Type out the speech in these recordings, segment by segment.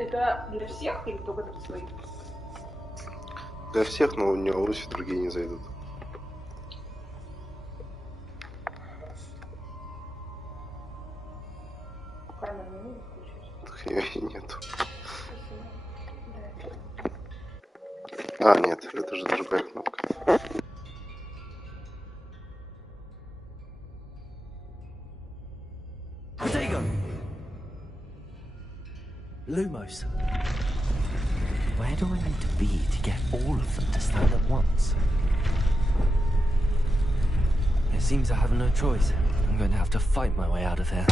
Это для всех или только для своих? Для всех, но у него Луси другие не зайдут. Камеру не нужно включить? Так ее и нету. Спасибо. А, нет, это же другая кнопка. Lumos. Where do I need to be to get all of them to stand at once? It seems I have no choice. I'm going to have to fight my way out of here.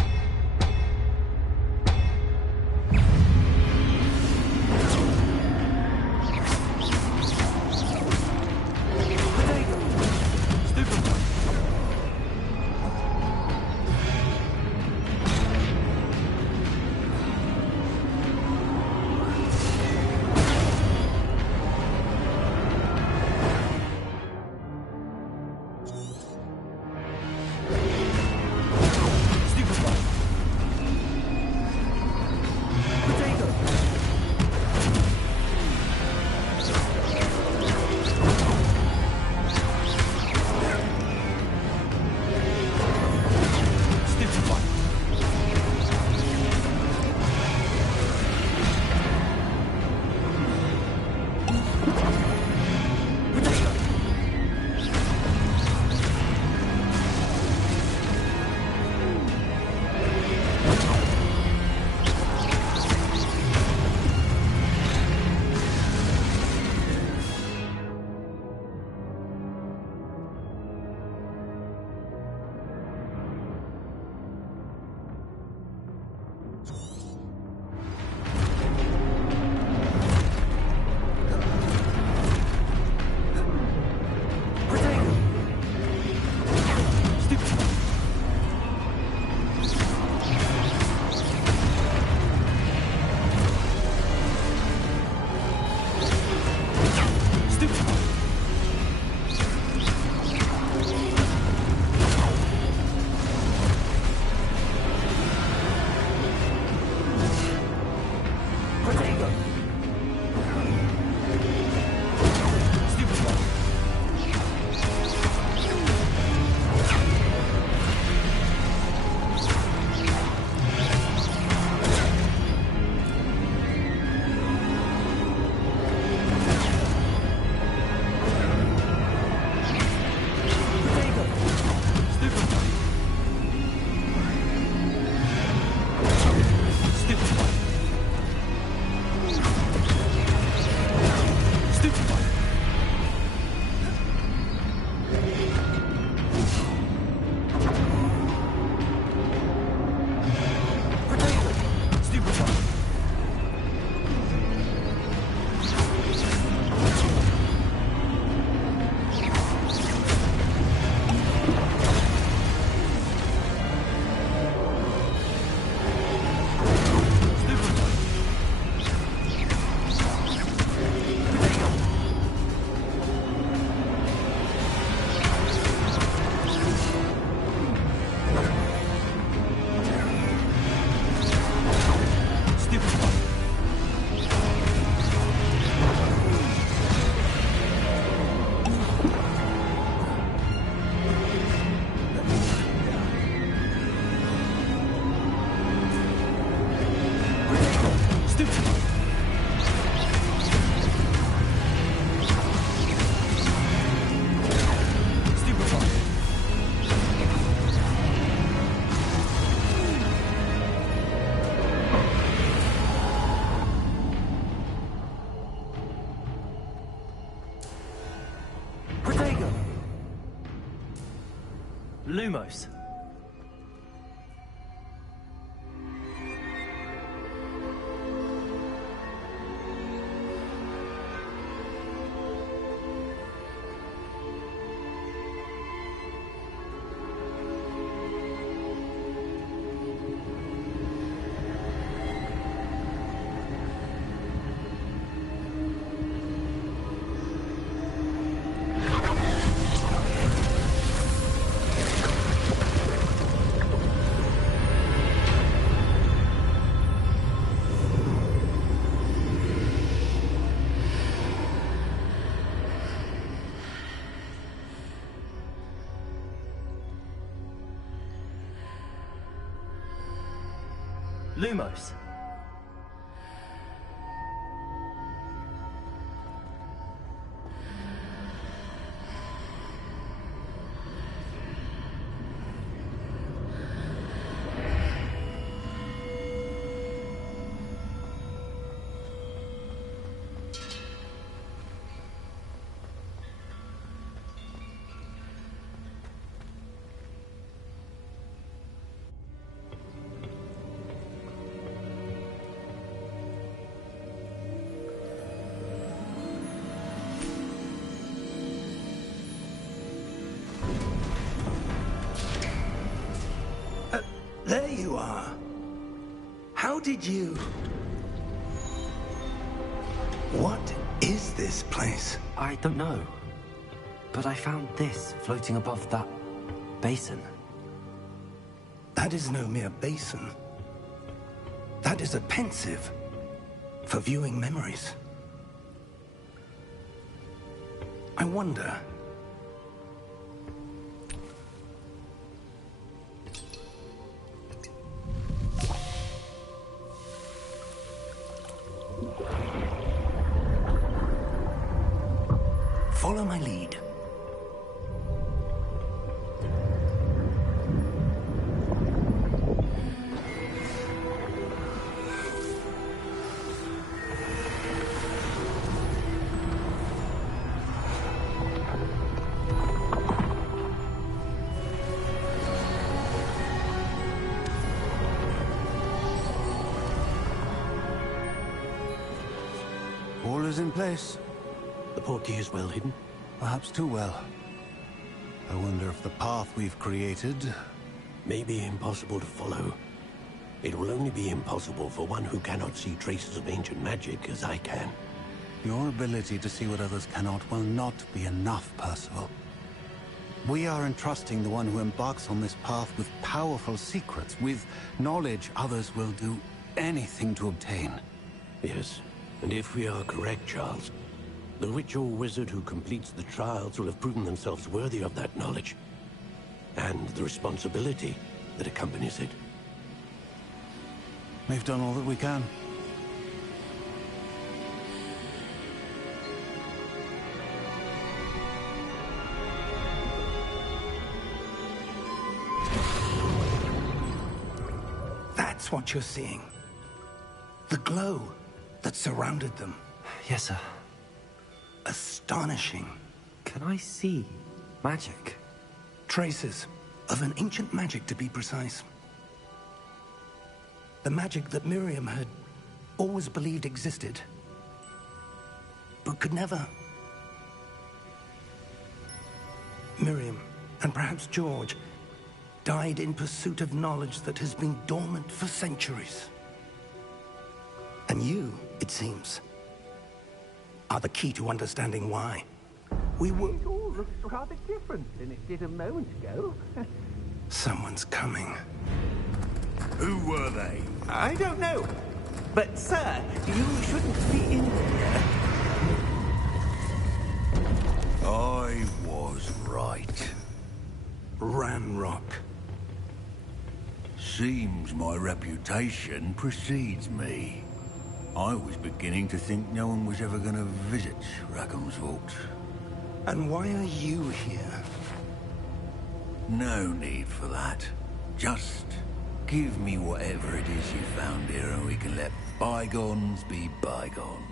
Lumos. Lumos. There you are. How did you... What is this place? I don't know. But I found this floating above that basin. That is no mere basin. That is a pensive for viewing memories. I wonder... Follow my lead. All is in place. The portkey is well hidden. Perhaps too well. I wonder if the path we've created... May be impossible to follow. It will only be impossible for one who cannot see traces of ancient magic as I can. Your ability to see what others cannot will not be enough, Percival. We are entrusting the one who embarks on this path with powerful secrets, with knowledge others will do anything to obtain. Yes, and if we are correct, Charles, the witch or wizard who completes the trials will have proven themselves worthy of that knowledge, and the responsibility that accompanies it. We've done all that we can. That's what you're seeing. The glow that surrounded them. Yes, sir. Astonishing. Can I see magic? Traces of an ancient magic, to be precise. The magic that Miriam had always believed existed, but could never. Miriam, and perhaps George, died in pursuit of knowledge that has been dormant for centuries. And you, it seems, are the key to understanding why. We were... It all looks rather different than it did a moment ago. Someone's coming. Who were they? I don't know. But, sir, you shouldn't be in here. I was right. Ranrock. Seems my reputation precedes me. I was beginning to think no one was ever going to visit Rackham's Vault. And why are you here? No need for that. Just give me whatever it is you found here and we can let bygones be bygones.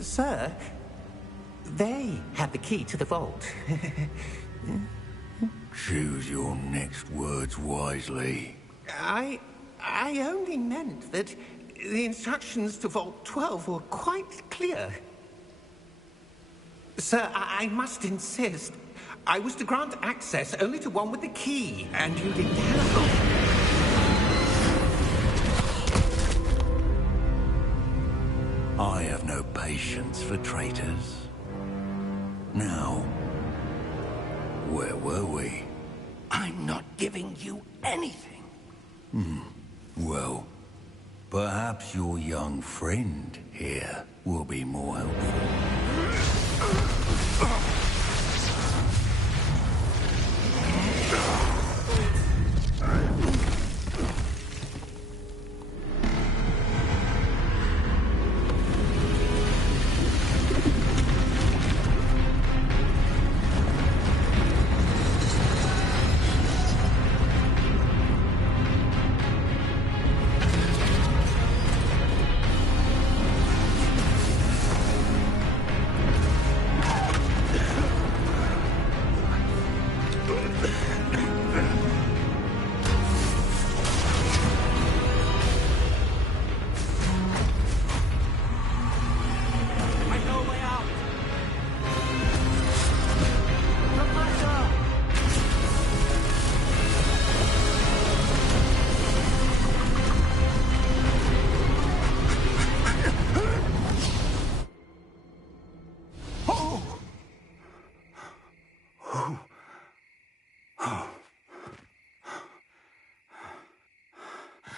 Sir, they have the key to the vault. Choose your next words wisely. I only meant that the instructions to Vault 12 were quite clear. Sir, I must insist. I was to grant access only to one with the key, and you didn't have... I have no patience for traitors. Now, where were we? I'm not giving you anything. Well, perhaps your young friend here will be more helpful.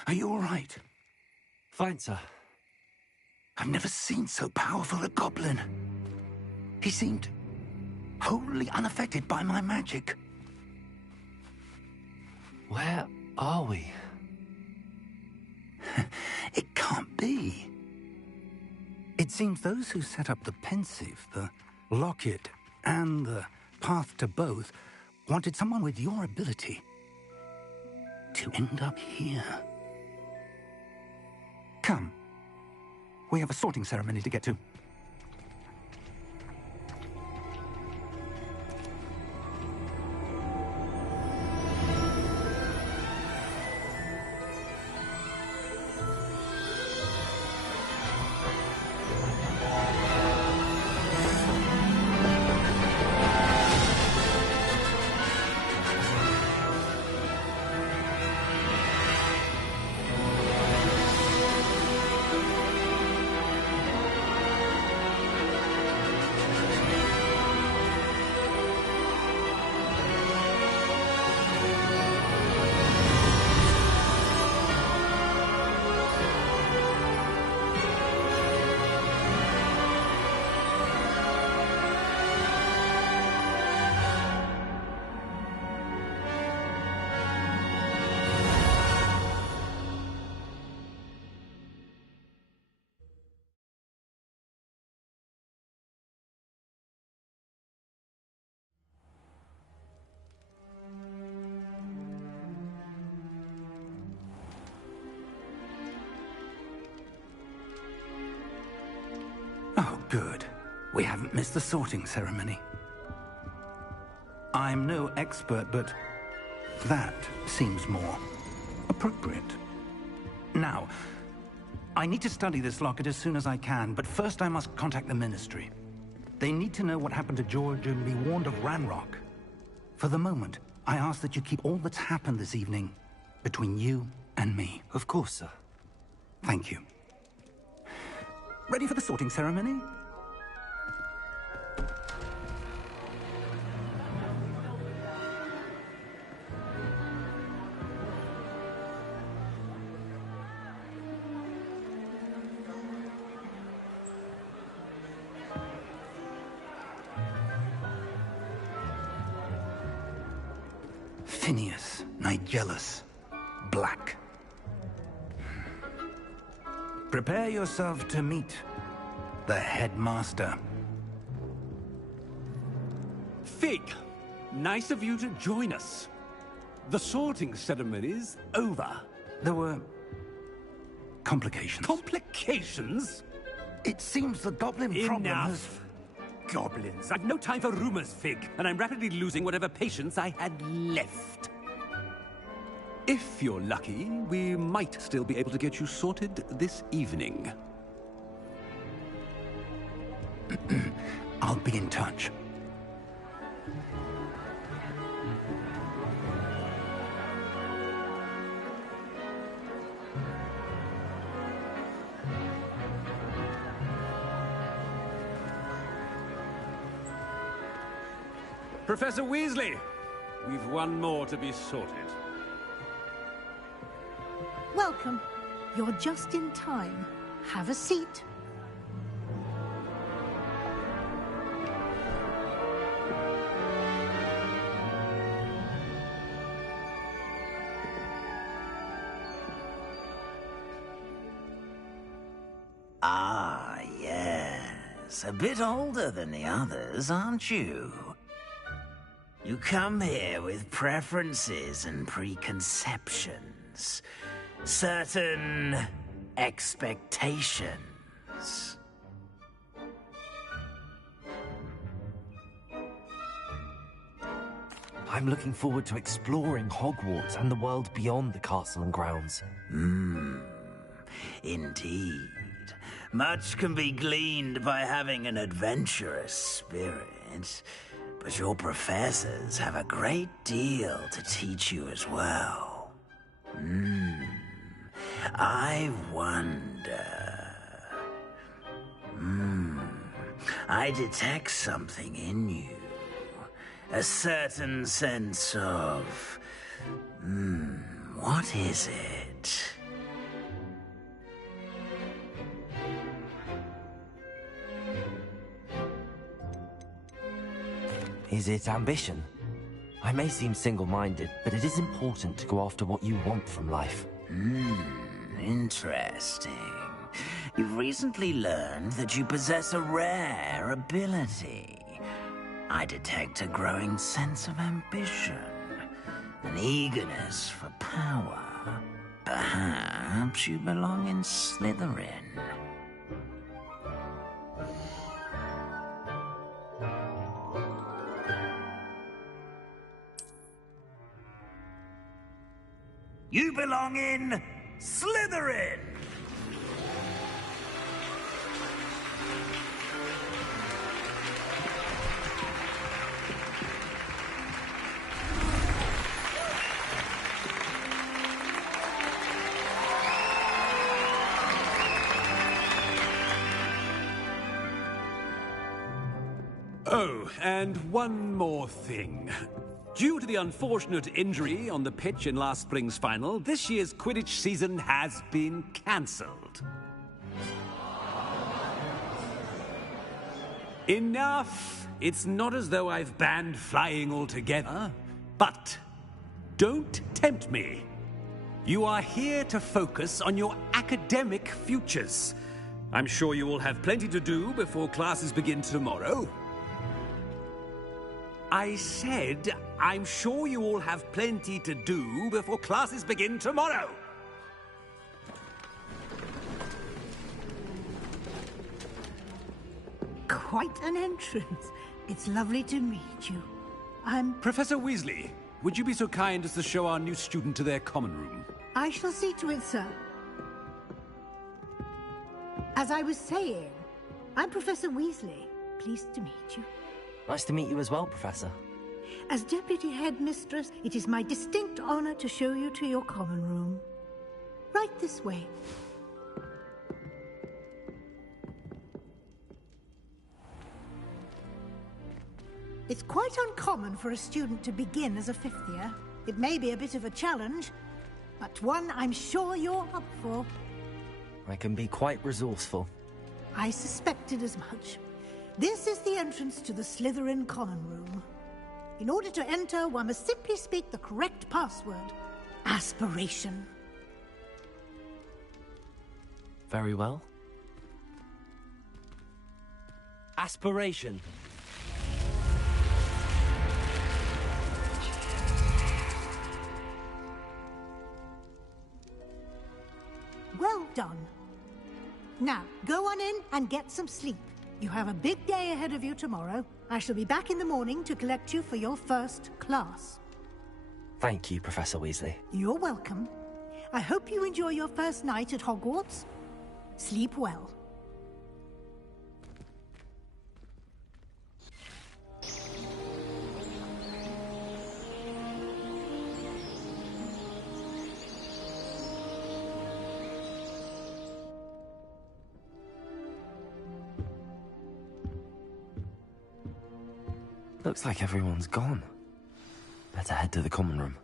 Are you all right? Fine, sir. I've never seen so powerful a goblin. He seemed wholly unaffected by my magic. Where are we? It can't be. It seems those who set up the pensive, the locket, and the path to both wanted someone with your ability to end up here. Come. We have a sorting ceremony to get to. Oh, good. We haven't missed the sorting ceremony. I'm no expert, but that seems more appropriate. Now, I need to study this locket as soon as I can, but first I must contact the Ministry. They need to know what happened to George and be warned of Ranrock. For the moment, I ask that you keep all that's happened this evening between you and me. Of course, sir. Thank you. Ready for the sorting ceremony? Phineas, Nigellus, Black. Prepare yourself to meet the headmaster. Fig, nice of you to join us. The sorting ceremony's over. There were complications. Complications? It seems the goblin problem has... Enough! Goblins. I've no time for rumors, Fig, and I'm rapidly losing whatever patience I had left. If you're lucky, we might still be able to get you sorted this evening. I'll be in touch. Professor Weasley, we've one more to be sorted. Welcome. You're just in time. Have a seat. Ah, yes. A bit older than the others, aren't you? You come here with preferences and preconceptions. Certain expectations. I'm looking forward to exploring Hogwarts and the world beyond the castle and grounds. Indeed. Much can be gleaned by having an adventurous spirit, but your professors have a great deal to teach you as well. I wonder... I detect something in you. A certain sense of... what is it? Is it ambition? I may seem single-minded, but it is important to go after what you want from life. Interesting. You've recently learned that you possess a rare ability. I detect a growing sense of ambition, an eagerness for power. Perhaps you belong in Slytherin. You belong in Slytherin! Oh, and one more thing. Due to the unfortunate injury on the pitch in last spring's final, this year's Quidditch season has been cancelled. Enough! It's not as though I've banned flying altogether, but don't tempt me. You are here to focus on your academic futures. I'm sure you will have plenty to do before classes begin tomorrow. I said, I'm sure you all have plenty to do before classes begin tomorrow. Quite an entrance. It's lovely to meet you. I'm... Professor Weasley, would you be so kind as to show our new student to their common room? I shall see to it, sir. As I was saying, I'm Professor Weasley. Pleased to meet you. Nice to meet you as well, Professor. As Deputy Headmistress, it is my distinct honor to show you to your common room. Right this way. It's quite uncommon for a student to begin as a fifth year. It may be a bit of a challenge, but one I'm sure you're up for. I can be quite resourceful. I suspected as much. This is the entrance to the Slytherin common room. In order to enter, one must simply speak the correct password. Aspiration. Very well. Aspiration. Well done. Now, go on in and get some sleep. You have a big day ahead of you tomorrow. I shall be back in the morning to collect you for your first class. Thank you, Professor Weasley. You're welcome. I hope you enjoy your first night at Hogwarts. Sleep well. Looks like everyone's gone. Better head to the common room.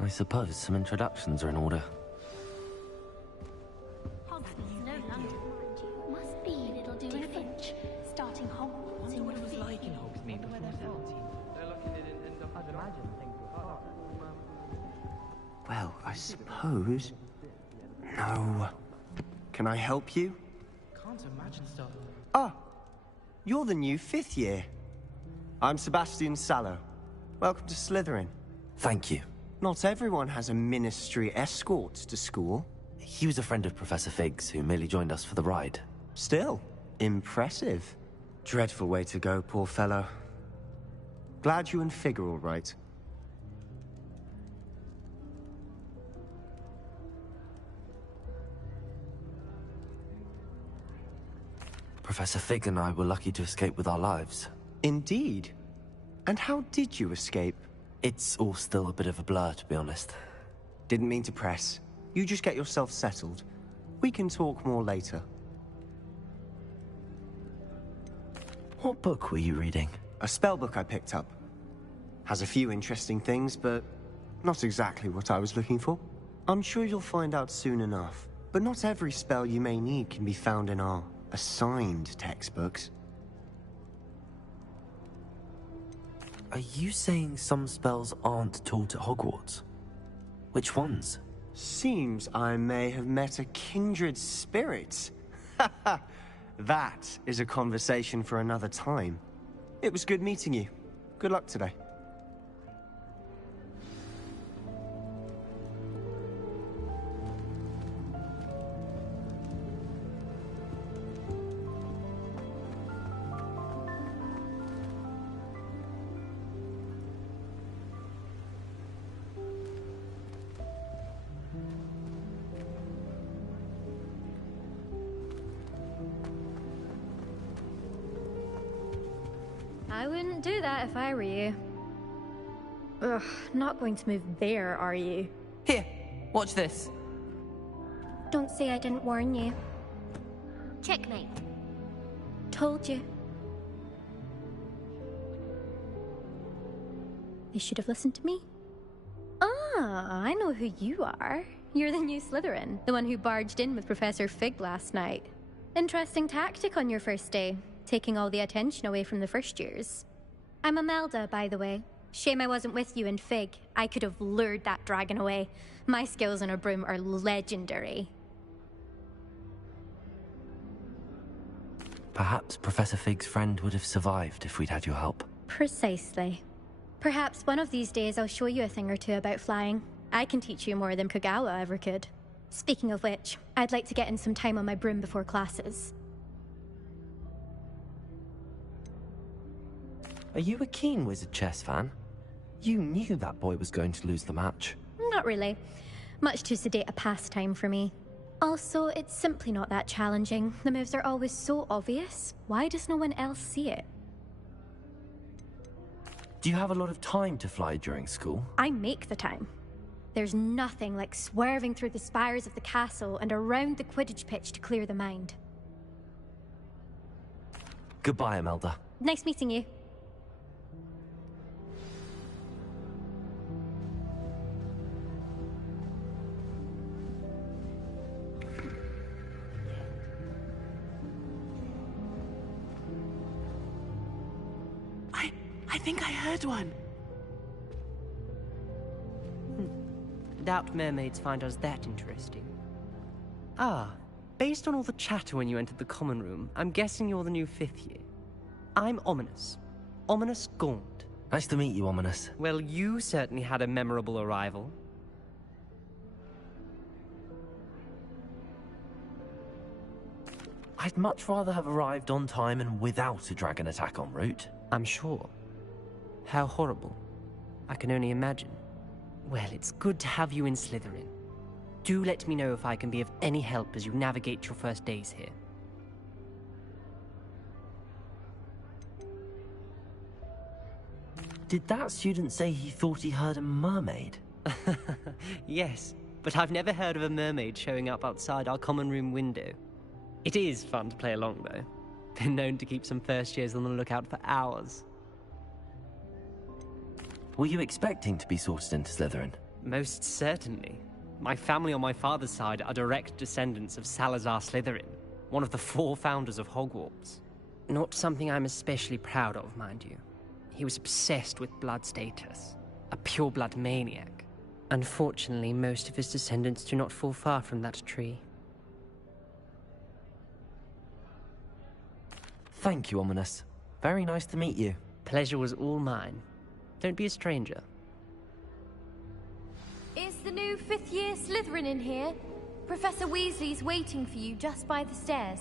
I suppose some introductions are in order. Hogwarts, no London, mind you. Must be little do Finch. Starting Hogwarts in what it was like in Hogsmeade before 17. Well, I suppose... No. Can I help you? Can't imagine stuff. Ah! You're the new 5th year. I'm Sebastian Sallow. Welcome to Slytherin. Thank you. Not everyone has a ministry escort to school. He was a friend of Professor Fig's, who merely joined us for the ride. Still, impressive. Dreadful way to go, poor fellow. Glad you and Fig are all right. Professor Fig and I were lucky to escape with our lives. Indeed. And how did you escape? It's all still a bit of a blur, to be honest. Didn't mean to press. You just get yourself settled. We can talk more later. What book were you reading? A spell book I picked up. Has a few interesting things, but not exactly what I was looking for. I'm sure you'll find out soon enough. But not every spell you may need can be found in our assigned textbooks. Are you saying some spells aren't taught at Hogwarts? Which ones? Seems I may have met a kindred spirit. That is a conversation for another time. It was good meeting you. Good luck today. I wouldn't do that if I were you. Ugh, not going to move there, are you? Here, watch this. Don't say I didn't warn you. Checkmate. Told you. You should have listened to me. Ah, I know who you are. You're the new Slytherin, the one who barged in with Professor Fig last night. Interesting tactic on your first day, taking all the attention away from the first years. I'm Imelda, by the way. Shame I wasn't with you in Fig. I could have lured that dragon away. My skills on a broom are legendary. Perhaps Professor Fig's friend would have survived if we'd had your help. Precisely. Perhaps one of these days I'll show you a thing or two about flying. I can teach you more than Kogawa ever could. Speaking of which, I'd like to get in some time on my broom before classes. Are you a keen Wizard chess fan? You knew that boy was going to lose the match. Not really. Much too sedate a pastime for me. Also, it's simply not that challenging. The moves are always so obvious. Why does no one else see it? Do you have a lot of time to fly during school? I make the time. There's nothing like swerving through the spires of the castle and around the Quidditch pitch to clear the mind. Goodbye, Imelda. Nice meeting you. I think I heard one. Doubt mermaids find us that interesting. Ah, based on all the chatter when you entered the common room, I'm guessing you're the new 5th year. I'm Ominous. Ominous Gaunt. Nice to meet you, Ominous. Well, you certainly had a memorable arrival. I'd much rather have arrived on time and without a dragon attack en route. I'm sure. How horrible. I can only imagine. Well, it's good to have you in Slytherin. Do let me know if I can be of any help as you navigate your first days here. Did that student say he thought he heard a mermaid? Yes, but I've never heard of a mermaid showing up outside our common room window. It is fun to play along, though. Been known to keep some first years on the lookout for hours. Were you expecting to be sorted into Slytherin? Most certainly. My family on my father's side are direct descendants of Salazar Slytherin, one of the 4 founders of Hogwarts. Not something I'm especially proud of, mind you. He was obsessed with blood status, a pure-blood maniac. Unfortunately, most of his descendants do not fall far from that tree. Thank you, Ominous. Very nice to meet you. Pleasure was all mine. Don't be a stranger. Is the new 5th year Slytherin in here? Professor Weasley's waiting for you just by the stairs.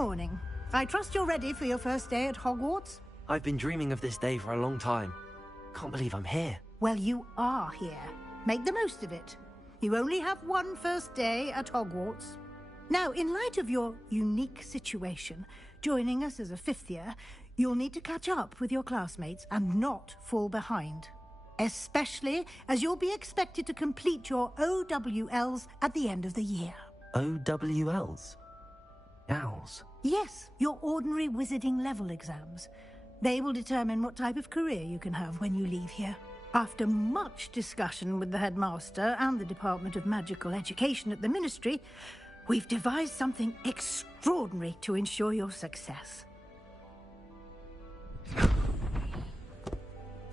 morning. I trust you're ready for your first day at Hogwarts? I've been dreaming of this day for a long time. Can't believe I'm here. Well, you are here. Make the most of it. You only have one first day at Hogwarts. Now, in light of your unique situation, joining us as a fifth year, you'll need to catch up with your classmates and not fall behind. Especially as you'll be expected to complete your OWLs at the end of the year. OWLs? Owls? Yes, your ordinary wizarding level exams. They will determine what type of career you can have when you leave here. After much discussion with the headmaster and the Department of Magical Education at the Ministry, we've devised something extraordinary to ensure your success.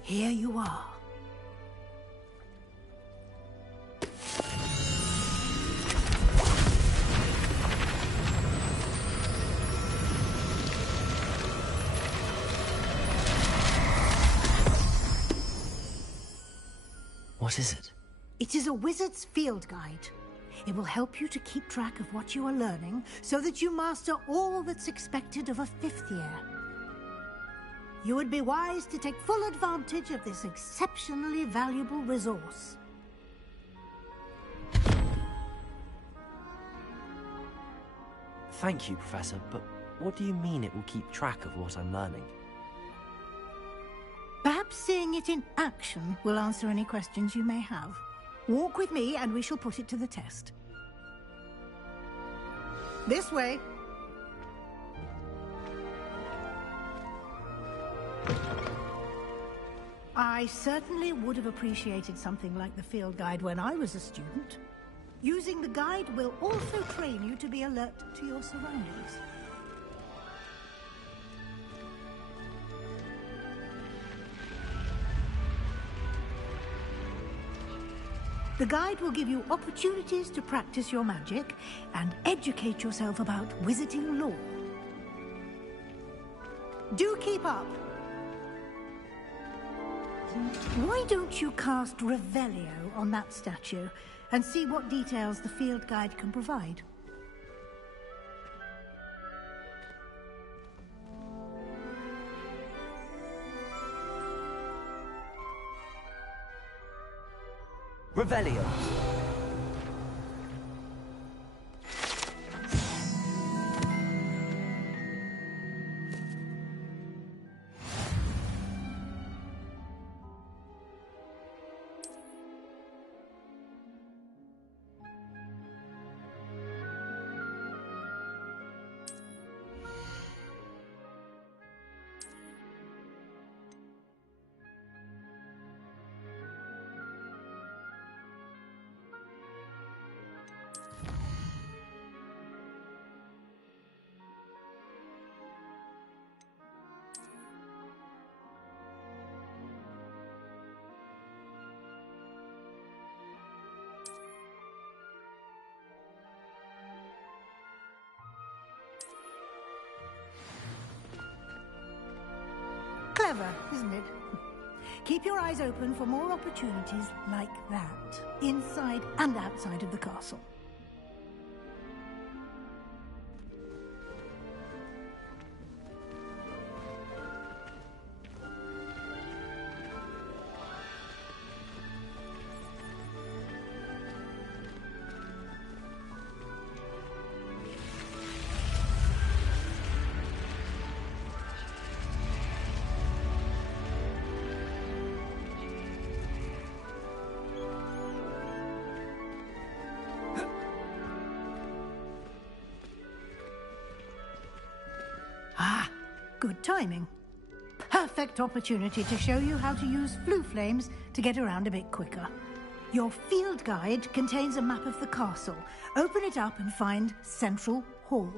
Here you are. What is it? It is a wizard's field guide. It will help you to keep track of what you are learning so that you master all that's expected of a fifth year. You would be wise to take full advantage of this exceptionally valuable resource. Thank you, Professor, but what do you mean it will keep track of what I'm learning? Perhaps seeing it in action will answer any questions you may have. Walk with me and we shall put it to the test. This way. I certainly would have appreciated something like the field guide when I was a student. Using the guide will also train you to be alert to your surroundings. The guide will give you opportunities to practice your magic and educate yourself about wizarding lore. Do keep up. Why don't you cast Revelio on that statue and see what details the field guide can provide? Revelio! Clever, isn't it? Keep your eyes open for more opportunities like that, inside and outside of the castle. Ah, good timing. Perfect opportunity to show you how to use flue flames to get around a bit quicker. Your field guide contains a map of the castle. Open it up and find Central Hall.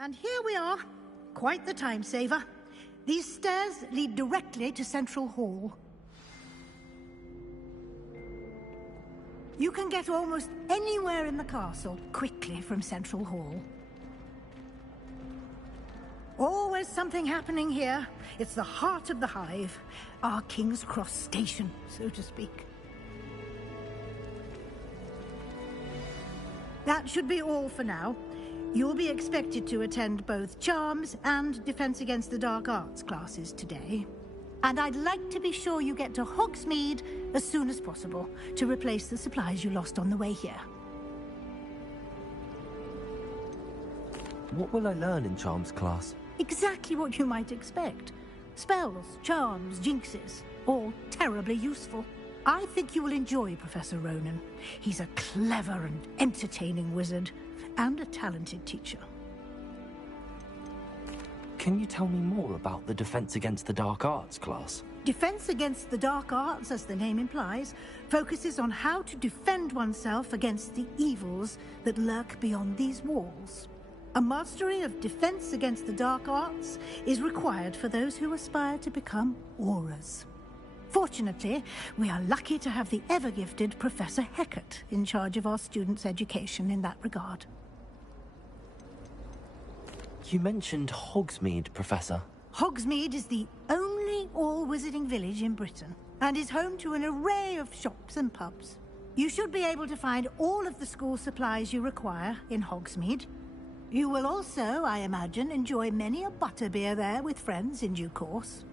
And here we are. Quite the time saver. These stairs lead directly to Central Hall. You can get almost anywhere in the castle quickly from Central Hall. Always something happening here. It's the heart of the Hive. Our King's Cross station, so to speak. That should be all for now. You'll be expected to attend both Charms and Defense Against the Dark Arts classes today. And I'd like to be sure you get to Hogsmeade as soon as possible to replace the supplies you lost on the way here. What will I learn in Charms class? Exactly what you might expect. Spells, charms, jinxes, all terribly useful. I think you will enjoy Professor Ronan. He's a clever and entertaining wizard, and a talented teacher. Can you tell me more about the Defense Against the Dark Arts class? Defense Against the Dark Arts, as the name implies, focuses on how to defend oneself against the evils that lurk beyond these walls. A mastery of Defense Against the Dark Arts is required for those who aspire to become Aurors. Fortunately, we are lucky to have the ever-gifted Professor Hecat in charge of our students' education in that regard. You mentioned Hogsmeade, Professor. Hogsmeade is the only all-wizarding village in Britain, and is home to an array of shops and pubs. You should be able to find all of the school supplies you require in Hogsmeade. You will also, I imagine, enjoy many a butterbeer there with friends in due course.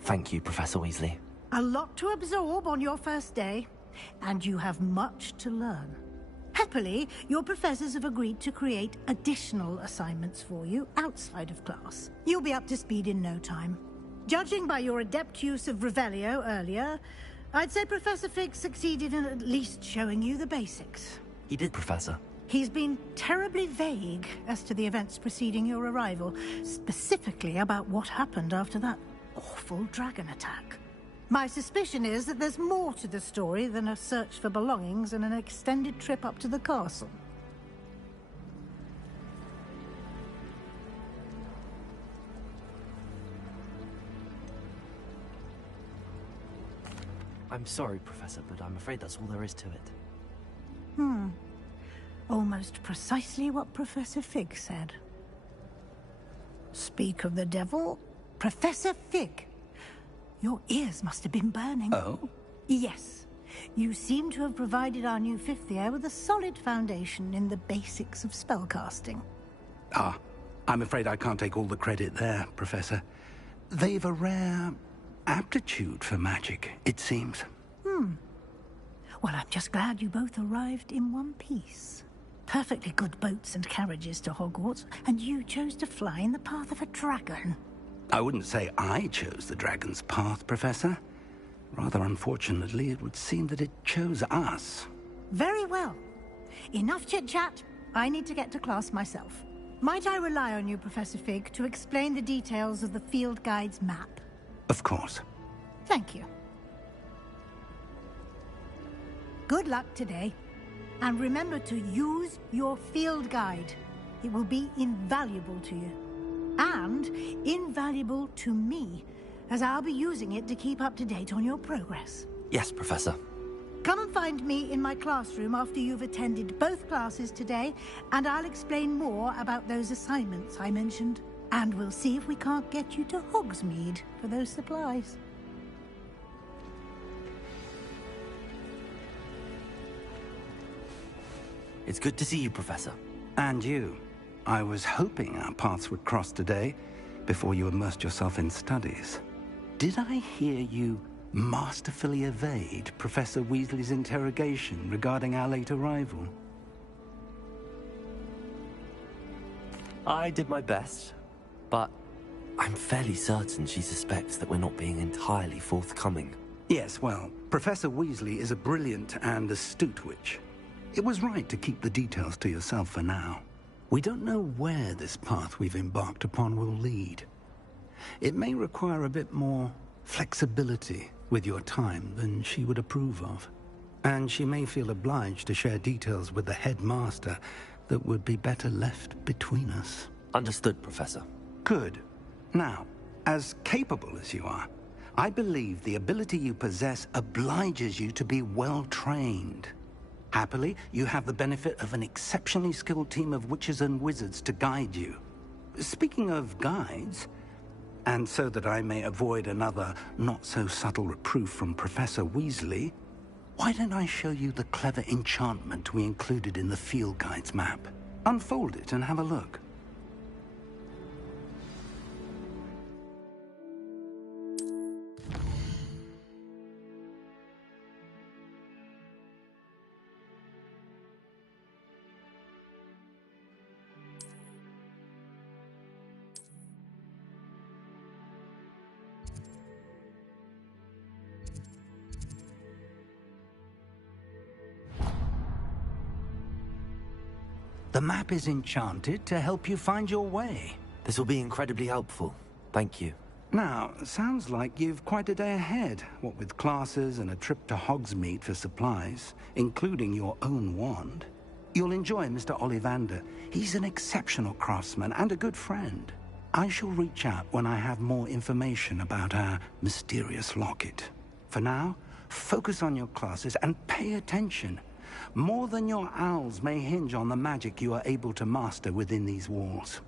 Thank you, Professor Weasley. A lot to absorb on your first day, and you have much to learn. Happily, your professors have agreed to create additional assignments for you outside of class. You'll be up to speed in no time. Judging by your adept use of Revelio earlier, I'd say Professor Fig succeeded in at least showing you the basics. He did, Professor. He's been terribly vague as to the events preceding your arrival, specifically about what happened after that awful dragon attack. My suspicion is that there's more to the story than a search for belongings and an extended trip up to the castle. I'm sorry, Professor, but I'm afraid that's all there is to it. Almost precisely what Professor Fig said. Speak of the devil, Professor Fig. Your ears must have been burning. Oh? Yes. You seem to have provided our new fifth year with a solid foundation in the basics of spellcasting. Ah, I'm afraid I can't take all the credit there, Professor. They've a rare aptitude for magic, it seems. Well, I'm just glad you both arrived in one piece. Perfectly good boats and carriages to Hogwarts, and you chose to fly in the path of a dragon. I wouldn't say I chose the dragon's path, Professor. Rather unfortunately, it would seem that it chose us. Very well. Enough chit-chat. I need to get to class myself. Might I rely on you, Professor Fig, to explain the details of the field guide's map? Of course. Thank you. Good luck today. And remember to use your field guide. It will be invaluable to you. And invaluable to me, as I'll be using it to keep up to date on your progress. Yes, Professor. Come and find me in my classroom after you've attended both classes today, and I'll explain more about those assignments I mentioned. And we'll see if we can't get you to Hogsmeade for those supplies. It's good to see you, Professor. And you. I was hoping our paths would cross today, before you immersed yourself in studies. Did I hear you masterfully evade Professor Weasley's interrogation regarding our late arrival? I did my best, but I'm fairly certain she suspects that we're not being entirely forthcoming. Yes, well, Professor Weasley is a brilliant and astute witch. It was right to keep the details to yourself for now. We don't know where this path we've embarked upon will lead. It may require a bit more flexibility with your time than she would approve of. And she may feel obliged to share details with the headmaster that would be better left between us. Understood, Professor. Good. Now, as capable as you are, I believe the ability you possess obliges you to be well trained. Happily, you have the benefit of an exceptionally skilled team of witches and wizards to guide you. Speaking of guides, and so that I may avoid another not-so-subtle reproof from Professor Weasley, why don't I show you the clever enchantment we included in the field guide's map? Unfold it and have a look. The map is enchanted to help you find your way. This will be incredibly helpful. Thank you. Now, sounds like you've quite a day ahead, what with classes and a trip to Hogsmeade for supplies, including your own wand. You'll enjoy Mr. Ollivander. He's an exceptional craftsman and a good friend. I shall reach out when I have more information about our mysterious locket. For now, focus on your classes and pay attention. More than your owls may hinge on the magic you are able to master within these walls.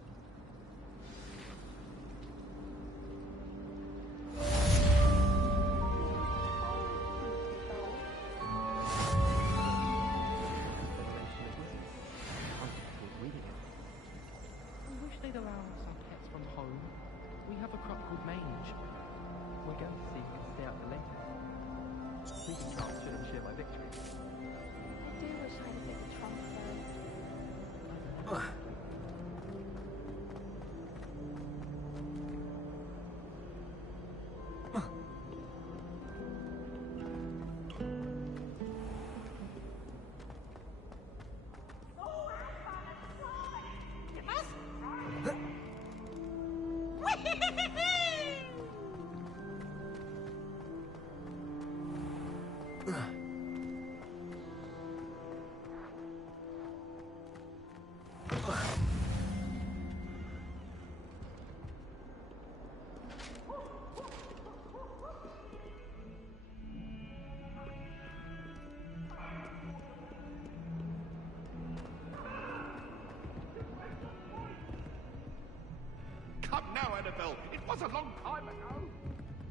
Come now, Annabelle. It was a long time ago.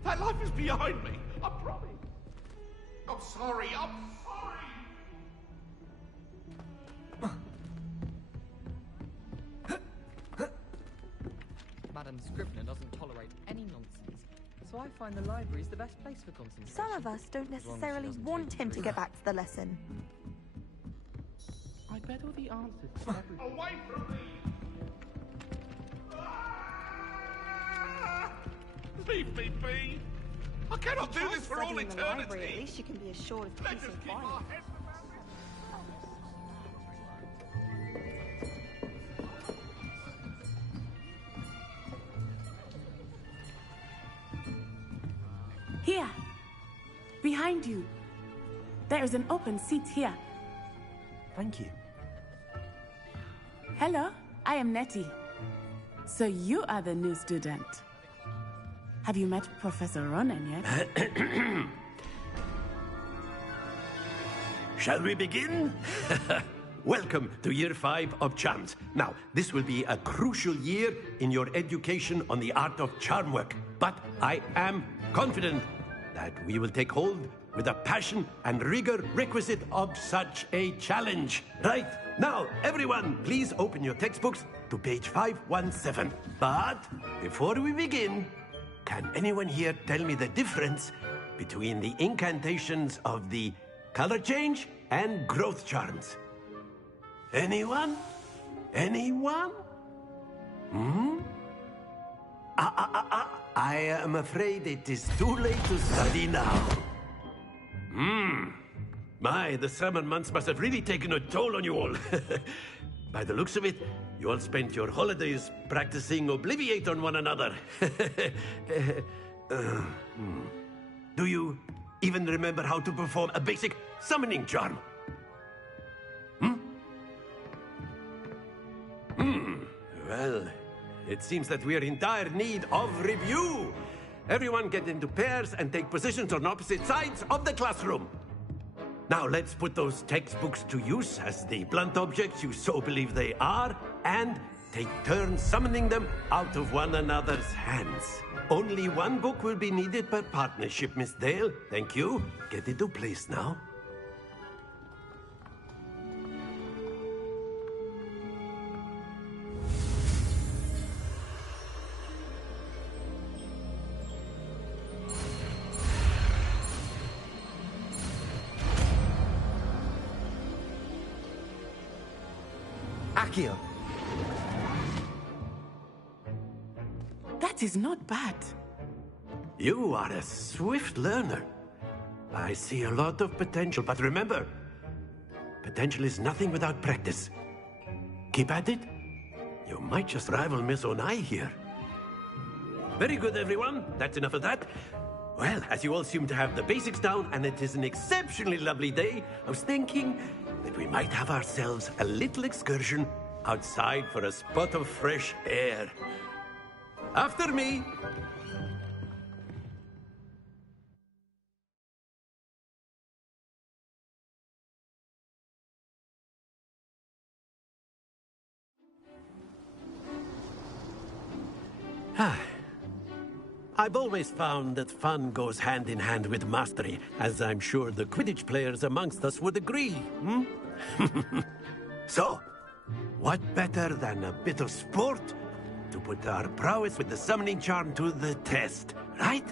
That life is behind me. I promise. I'm sorry. I'm sorry. Madam Scribner doesn't tolerate any nonsense, so I find the library is the best place for concentration. Some of us don't necessarily want him to get back to the lesson. I bet all the answers to everything. Away from me! Leave me be! I cannot do this for all eternity! Library, at least you can be assured of peace and quiet. Here, behind you. There is an open seat here. Thank you. Hello, I am Nettie. So you are the new student. Have you met Professor Ronan yet? Shall we begin? Welcome to Year 5 of Charms. Now, this will be a crucial year in your education on the art of charm work. But I am confident that we will take hold with the passion and rigor requisite of such a challenge. Right, now, everyone, please open your textbooks to page 517. But before we begin, can anyone here tell me the difference between the incantations of the color change and growth charms? Anyone? Anyone? I am afraid it is too late to study now. My, the summer months must have really taken a toll on you all. By the looks of it, you all spent your holidays practicing Obliviate on one another. Do you even remember how to perform a basic summoning charm? Well, it seems that we're in dire need of review. Everyone get into pairs and take positions on opposite sides of the classroom. Now let's put those textbooks to use as the blunt objects you so believe they are, and take turns summoning them out of one another's hands. Only one book will be needed per partnership, Miss Dale. Thank you. Get into place now. Accio. That is not bad. You are a swift learner. I see a lot of potential, but remember, potential is nothing without practice. Keep at it. You might just rival Miss Onai here. Very good, everyone. That's enough of that. Well, as you all seem to have the basics down, and it is an exceptionally lovely day, I was thinking that we might have ourselves a little excursion outside for a spot of fresh air. After me. I've always found that fun goes hand in hand with mastery, as I'm sure the Quidditch players amongst us would agree, hmm? So, what better than a bit of sport to put our prowess with the summoning charm to the test, right?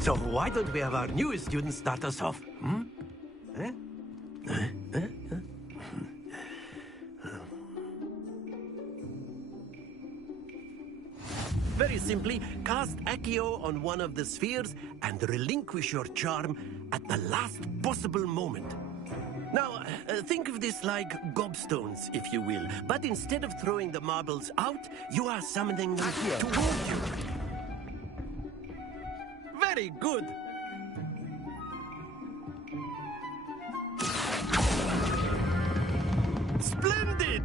So why don't we have our newest student start us off? Hmm? Very simply, cast Accio on one of the spheres and relinquish your charm at the last possible moment. Now, think of this like gobstones, if you will. But instead of throwing the marbles out, you are summoning them toward you. Very good. Splendid!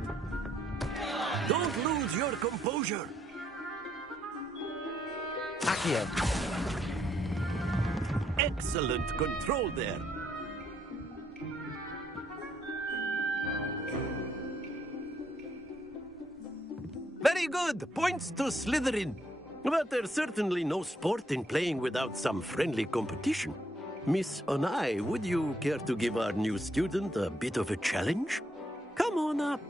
Don't lose your composure. Accio. Excellent control there. Very good. Points to Slytherin. But there's certainly no sport in playing without some friendly competition. Miss Onai, would you care to give our new student a bit of a challenge? Come on up.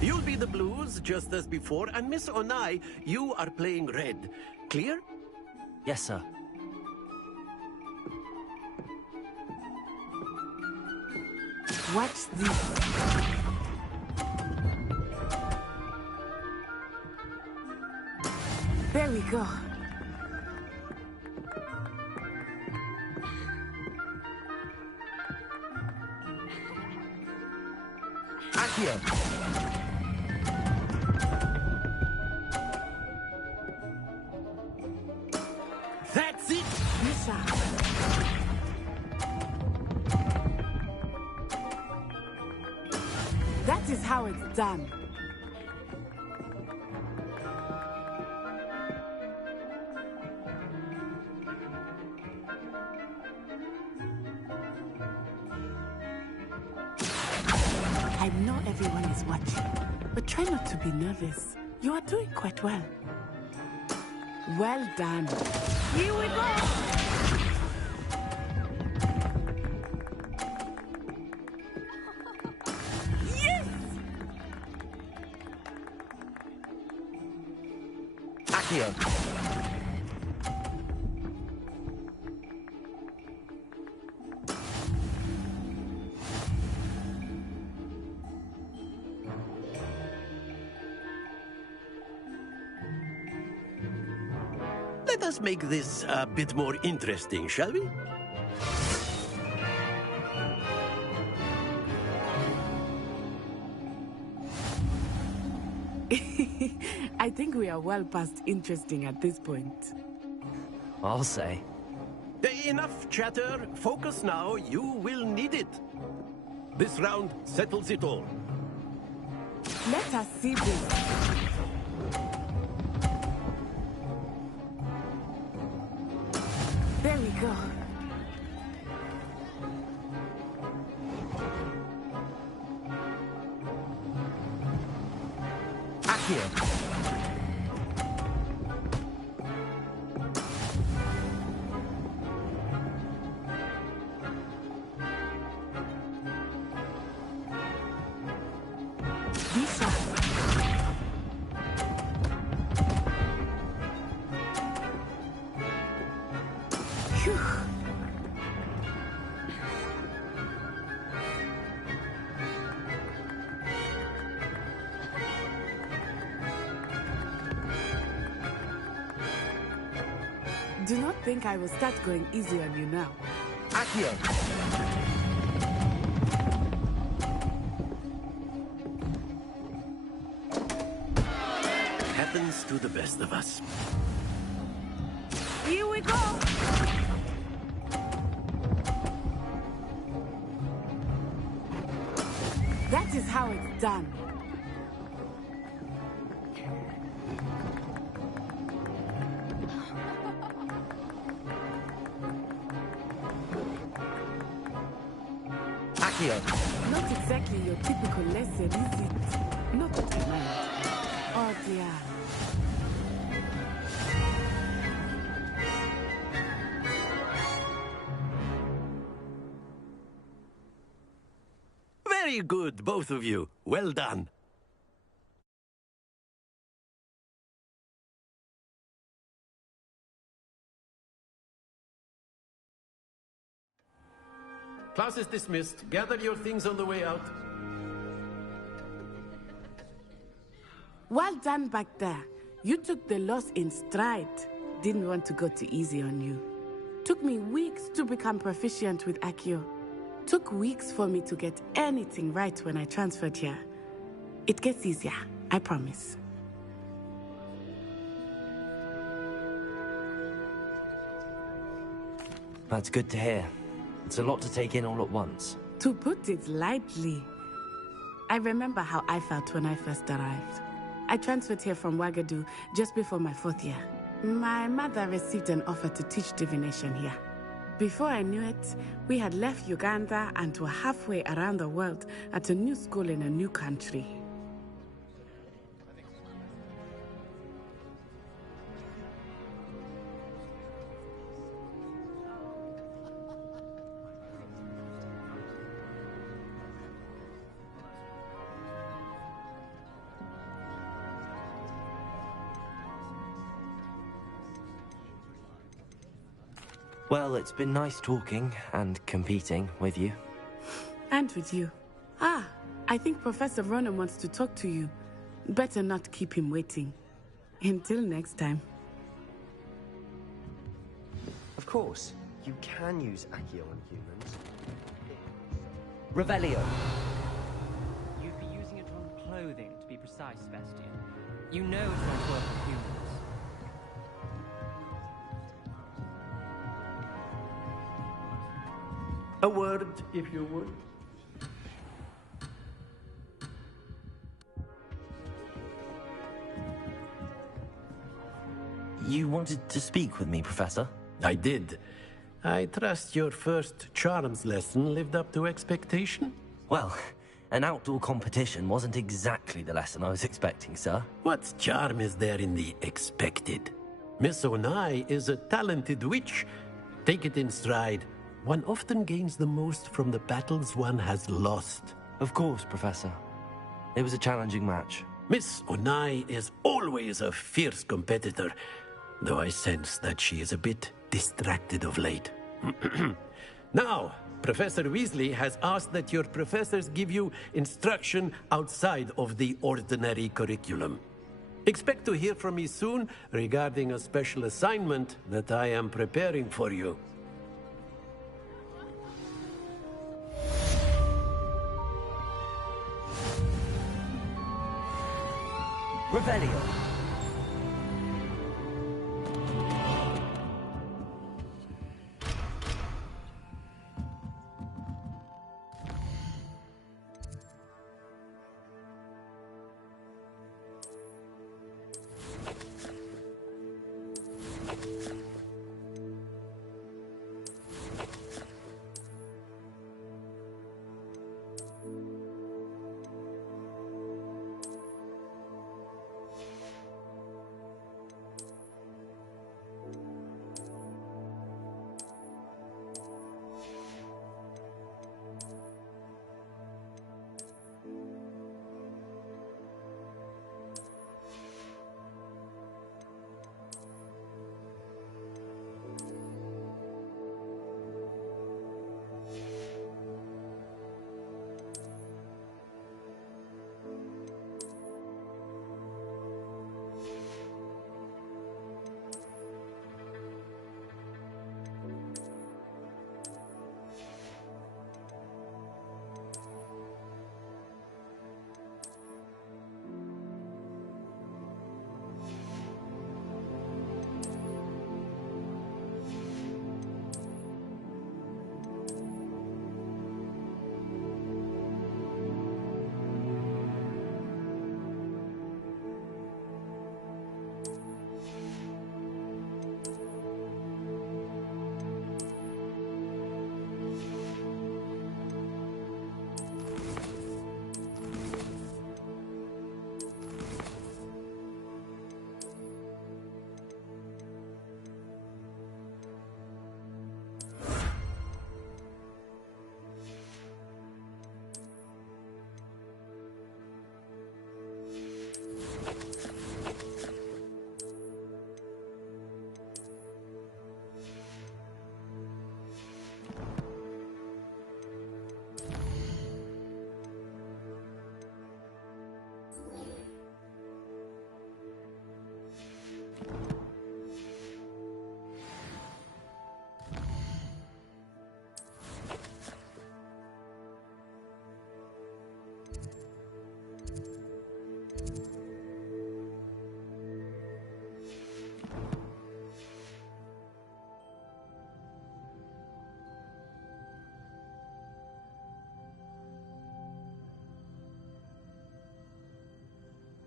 You'll be the blues, just as before, and Miss Onai, you are playing red. Clear? Yes, sir. Watch this. There we go. Accio. That's it! Yes, sir. That is how it's done. I know everyone is watching, but try not to be nervous. You are doing quite well. Well done. Here we go! Yes! Accio. Let us make this a bit more interesting, shall we? I think we are well past interesting at this point. I'll say. Enough chatter. Focus now. You will need it. This round settles it all. Let us see this. There we go. Accio. Do not think I will start going easy on you now. Accio. Happens to the best of us. Here we go! That is how it's done. Accio. Not exactly your typical lesson, is it? Not that I mind. Oh dear. Very good, both of you. Well done. Class is dismissed. Gather your things on the way out. Well done back there. You took the loss in stride. Didn't want to go too easy on you. Took me weeks to become proficient with Accio. Took weeks for me to get anything right when I transferred here. It gets easier, I promise. That's good to hear. It's a lot to take in all at once. To put it lightly, I remember how I felt when I first arrived. I transferred here from Wagadu just before my 4th year. My mother received an offer to teach divination here. Before I knew it, we had left Uganda and were halfway around the world at a new school in a new country. Well, it's been nice talking and competing with you. And with you. Ah, I think Professor Ronan wants to talk to you. Better not keep him waiting. Until next time. Of course, you can use Accio on humans. Revelio. You'd be using it on clothing, to be precise, Sebastian. You know it's not work for humans. A word, if you would. You wanted to speak with me, Professor? I did. I trust your first charms lesson lived up to expectation? Well, an outdoor competition wasn't exactly the lesson I was expecting, sir. What charm is there in the expected? Miss Onai is a talented witch. Take it in stride. One often gains the most from the battles one has lost. Of course, Professor. It was a challenging match. Miss Onai is always a fierce competitor, though I sense that she is a bit distracted of late. Now, Professor Weasley has asked that your professors give you instruction outside of the ordinary curriculum. Expect to hear from me soon regarding a special assignment that I am preparing for you. Revelio.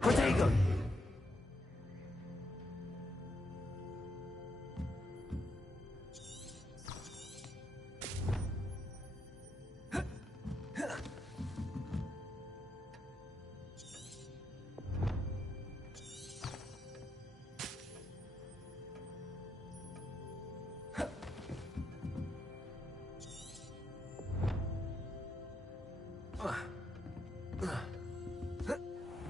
Protego!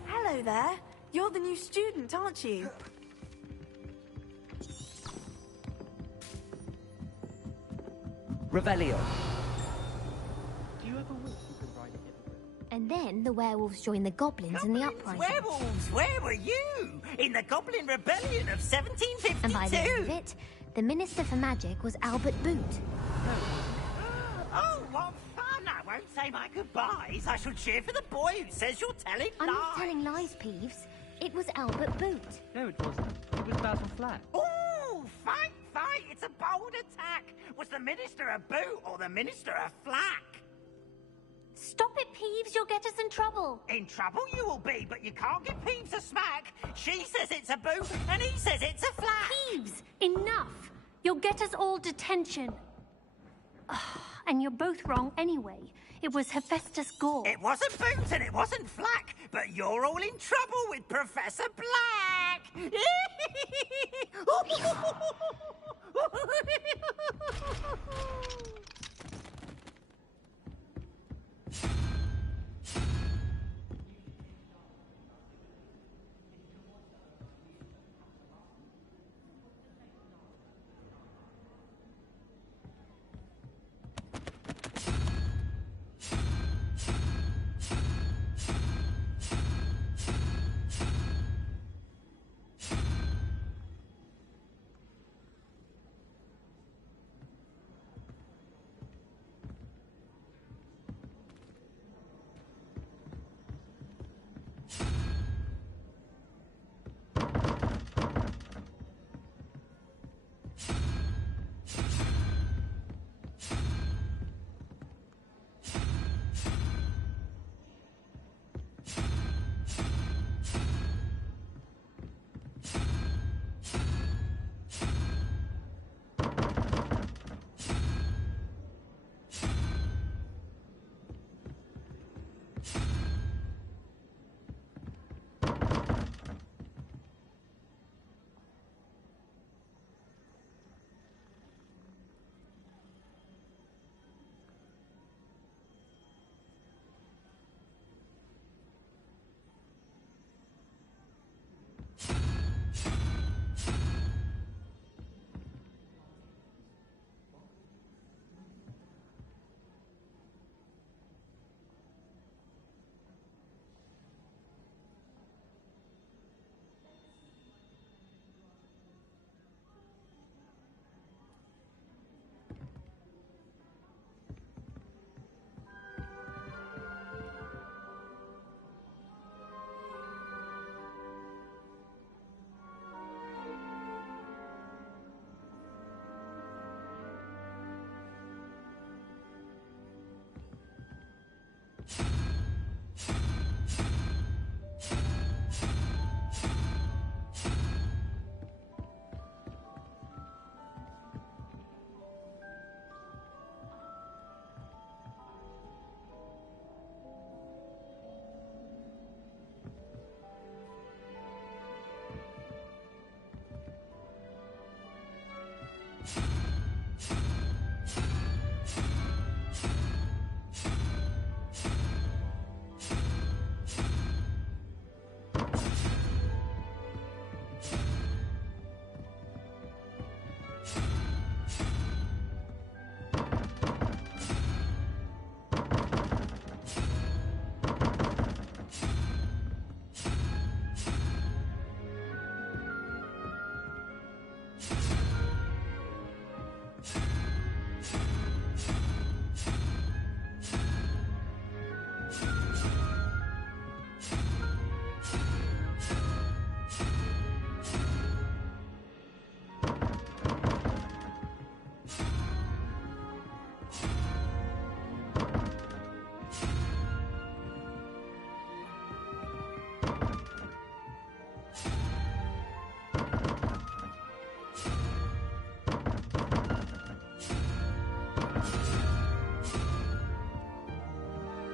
Hello there. You're the new student, aren't you? Revelio. Do you ever wish you could ride a hippogriff? And then the werewolves joined the goblins in the uprising. Werewolves, where were you? In the Goblin Rebellion of 1752? And by the end of it, the Minister for Magic was Albert Boot. Oh, what fun! I won't say my goodbyes. I shall cheer for the boy who says you're telling lies. I'm not telling lies, Peeves. It was Albert Boot. No, it wasn't. It was Basil Flack. Oh, fight, fight! It's a bold attack. Was the Minister a boot or the Minister a flack? Stop it, Peeves. You'll get us in trouble. In trouble you will be, but you can't give Peeves a smack. She says it's a boot, and he says it's a flack. Peeves, enough. You'll get us all detention. And you're both wrong anyway. It was Hephaestus Gore. It wasn't Boot and it wasn't Flack, but you're all in trouble with Professor Black.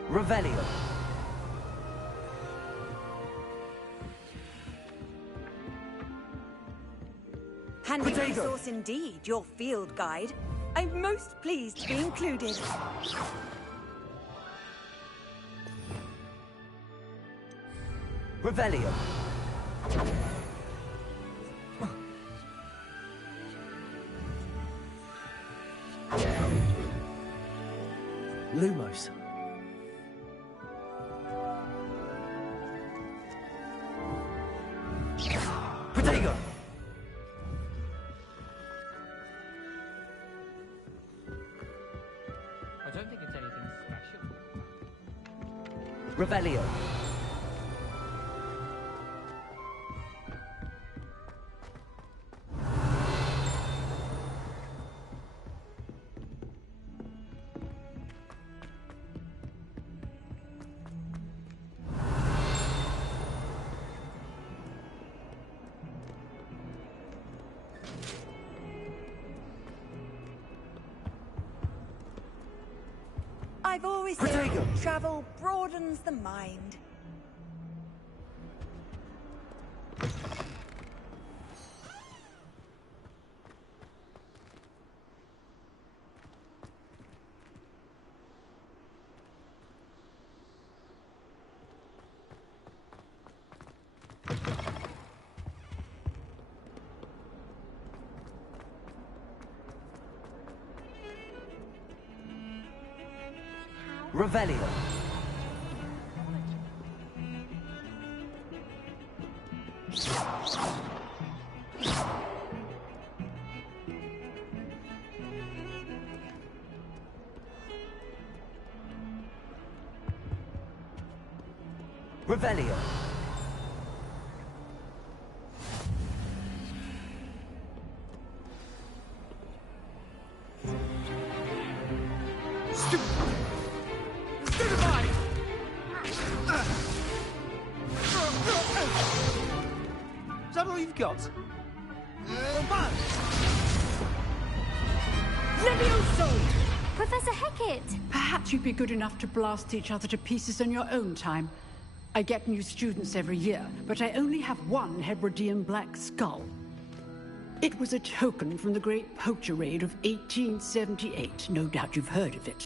Revelio. Handy resource indeed, your field guide. I'm most pleased to be included. Revelio. Lumos. Protego. I don't think it's anything special. Revelio. I've always said travel broadens the mind. Revelio. Revelio. Is that all you've got? Levioso! Professor Hecat! Perhaps you'd be good enough to blast each other to pieces in your own time. I get new students every year, but I only have one Hebridean black skull. It was a token from the Great Poacher Raid of 1878. No doubt you've heard of it.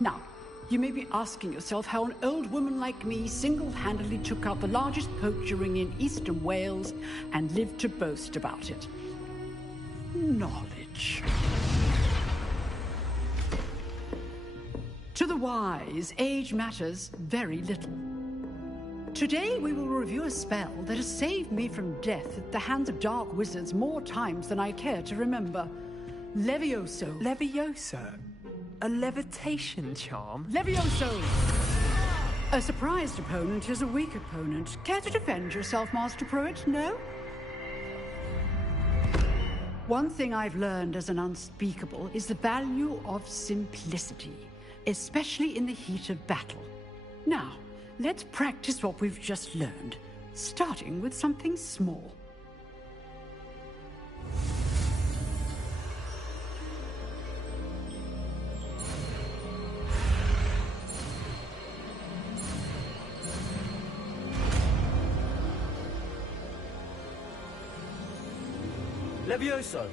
Now, you may be asking yourself how an old woman like me single-handedly took out the largest poacher ring in eastern Wales and lived to boast about it. Knowledge. To the wise, age matters very little. Today we will review a spell that has saved me from death at the hands of dark wizards more times than I care to remember. Levioso. Levioso? A levitation charm? Levioso! A surprised opponent is a weak opponent. Care to defend yourself, Master Pruitt? No? One thing I've learned as an unspeakable is the value of simplicity. especially in the heat of battle. Now, let's practice what we've just learned, starting with something small. Levioso!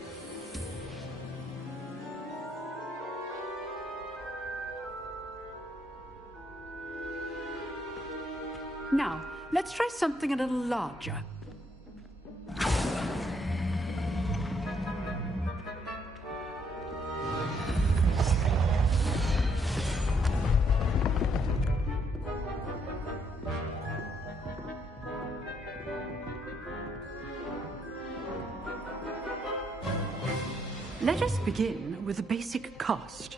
Now, let's try something a little larger. Let us begin with the basic cast.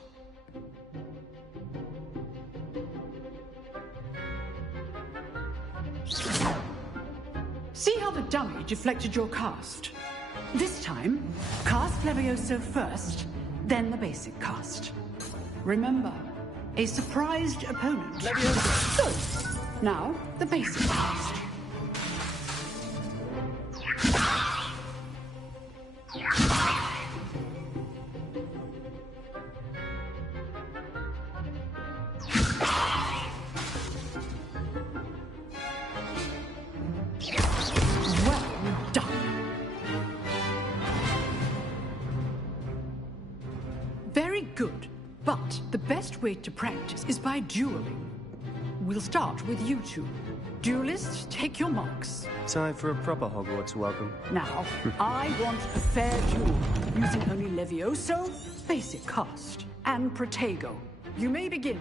See how the dummy deflected your cast? This time, cast Levioso first, then the basic cast. Remember, a surprised opponent. Levioso! So, now the basic cast. Good, but the best way to practice is by dueling. We'll start with you two. Duelists, take your marks. Time for a proper Hogwarts welcome. Now, I want a fair duel, using only Levioso, basic cast, and Protego. You may begin.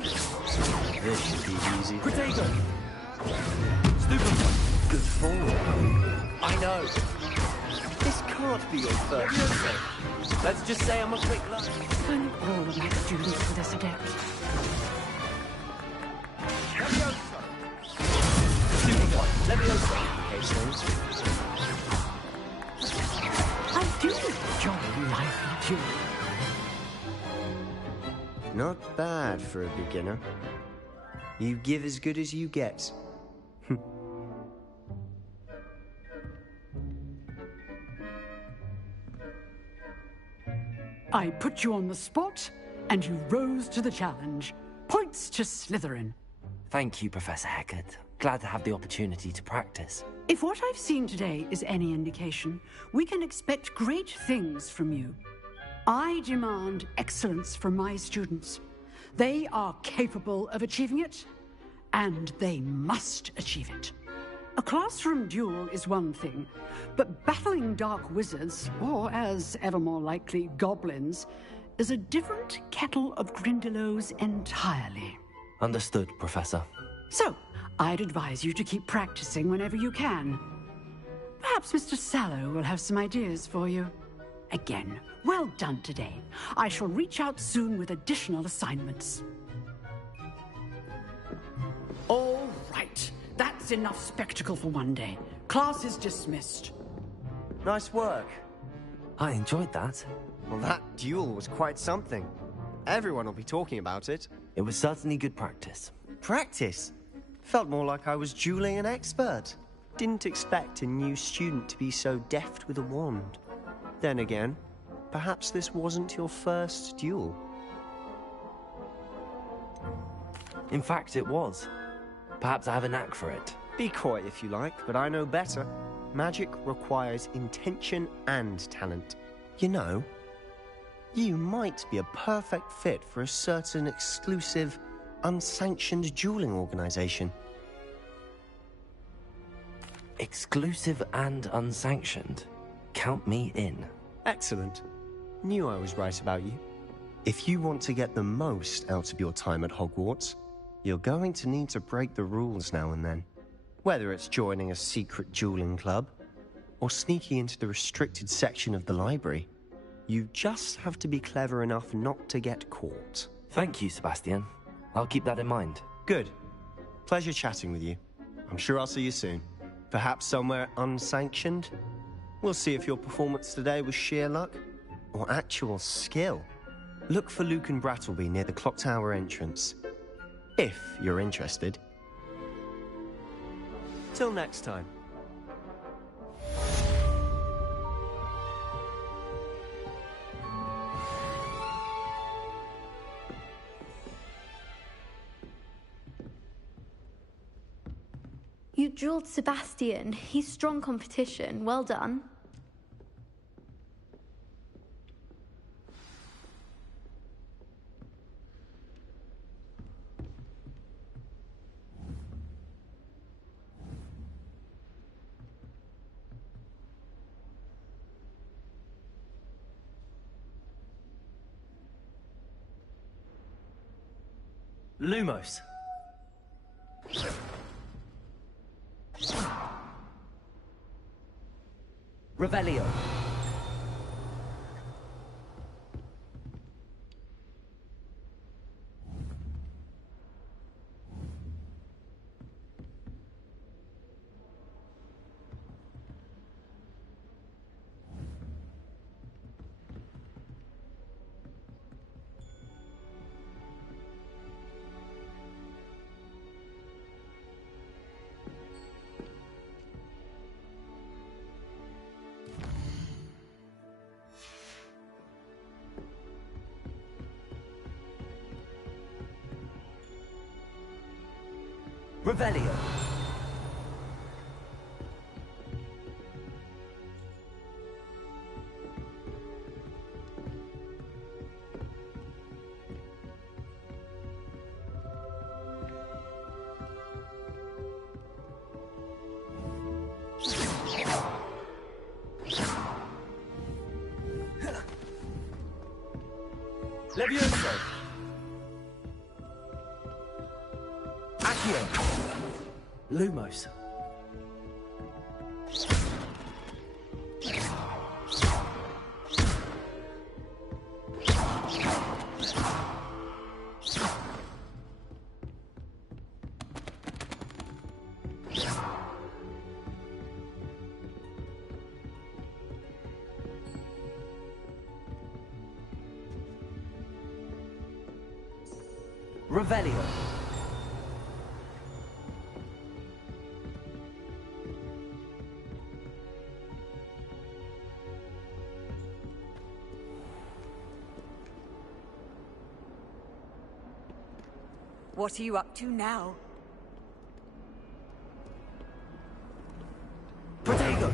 This should be easy. Protego! Stupid. Good form. I know. This can't be your first. Let's just say I'm a quick learner. And all of my students for this adept. Levioso! Super one. Levioso. I do enjoy lively dueling. Not bad for a beginner. You give as good as you get. I put you on the spot, and you rose to the challenge. Points to Slytherin. Thank you, Professor Hecat. Glad to have the opportunity to practice. If what I've seen today is any indication, we can expect great things from you. I demand excellence from my students. They are capable of achieving it, and they must achieve it. A classroom duel is one thing, but battling dark wizards, or as ever more likely, goblins, is a different kettle of Grindylows entirely. Understood, Professor. So, I'd advise you to keep practicing whenever you can. Perhaps Mr. Sallow will have some ideas for you. Again, well done today. I shall reach out soon with additional assignments. All right. That's enough spectacle for one day. Class is dismissed. Nice work. I enjoyed that. Well, that duel was quite something. Everyone will be talking about it. It was certainly good practice. Practice? Felt more like I was dueling an expert. Didn't expect a new student to be so deft with a wand. Then again, perhaps this wasn't your first duel. In fact, it was. Perhaps I have a knack for it. Be coy if you like, but I know better. Magic requires intention and talent. You know, you might be a perfect fit for a certain exclusive, unsanctioned dueling organization. Exclusive and unsanctioned? Count me in. Excellent. Knew I was right about you. If you want to get the most out of your time at Hogwarts, you're going to need to break the rules now and then. Whether it's joining a secret dueling club, or sneaking into the restricted section of the library, you just have to be clever enough not to get caught. Thank you, Sebastian. I'll keep that in mind. Good. Pleasure chatting with you. I'm sure I'll see you soon. Perhaps somewhere unsanctioned? We'll see if your performance today was sheer luck or actual skill. Look for Luke and Brattleby near the clock tower entrance, if you're interested. Till next time. You drilled Sebastian. He's strong competition. Well done. Lumos. Revelio. Revelio. Levioso. Accio. Lumos. Revelio. What are you up to now? Protego.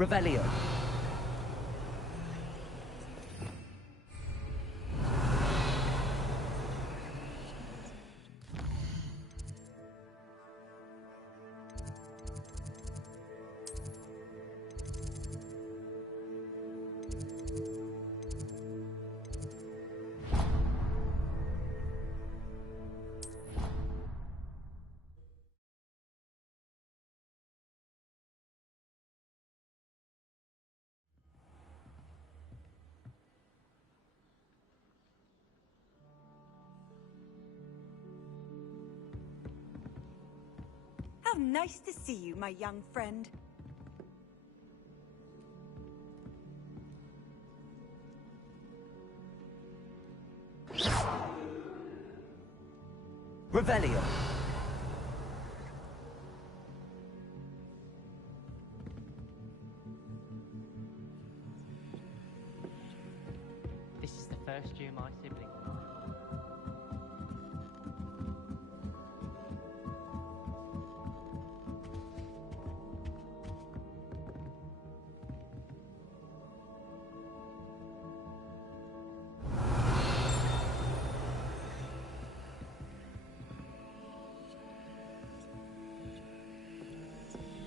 Revelio. How nice to see you, my young friend. Revelio. first year my sibling.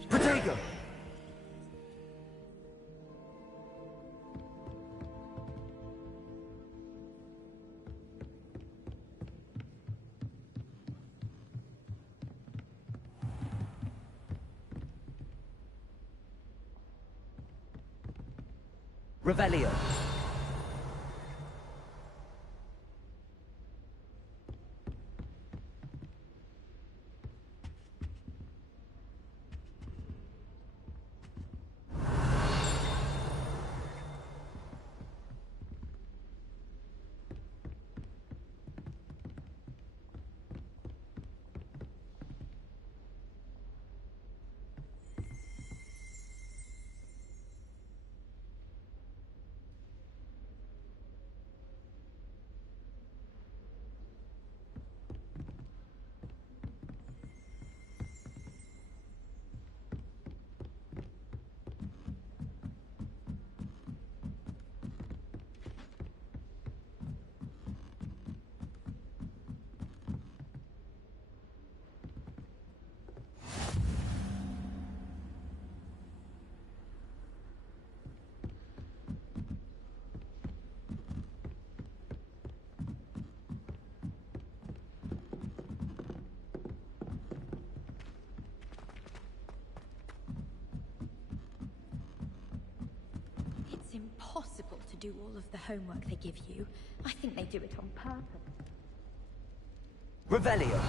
Protego! Revelio. It's impossible to do all of the homework they give you. I think they do it on purpose. Revelio.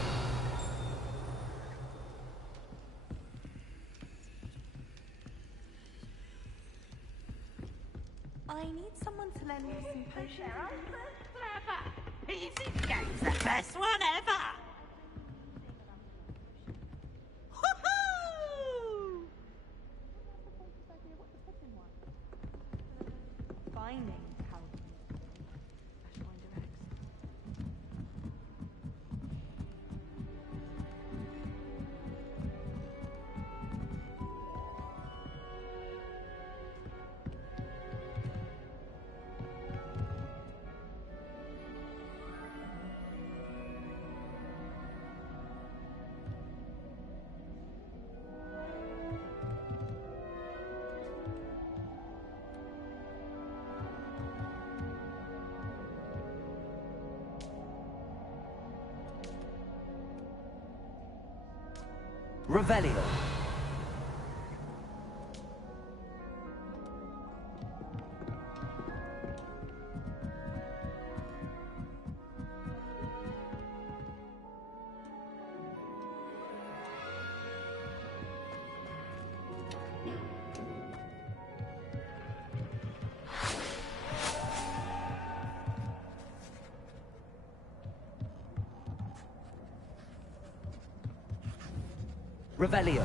I need someone to lend me some potions. Easy game's the best one ever! Finding how special indirects. Revelio. Revelio.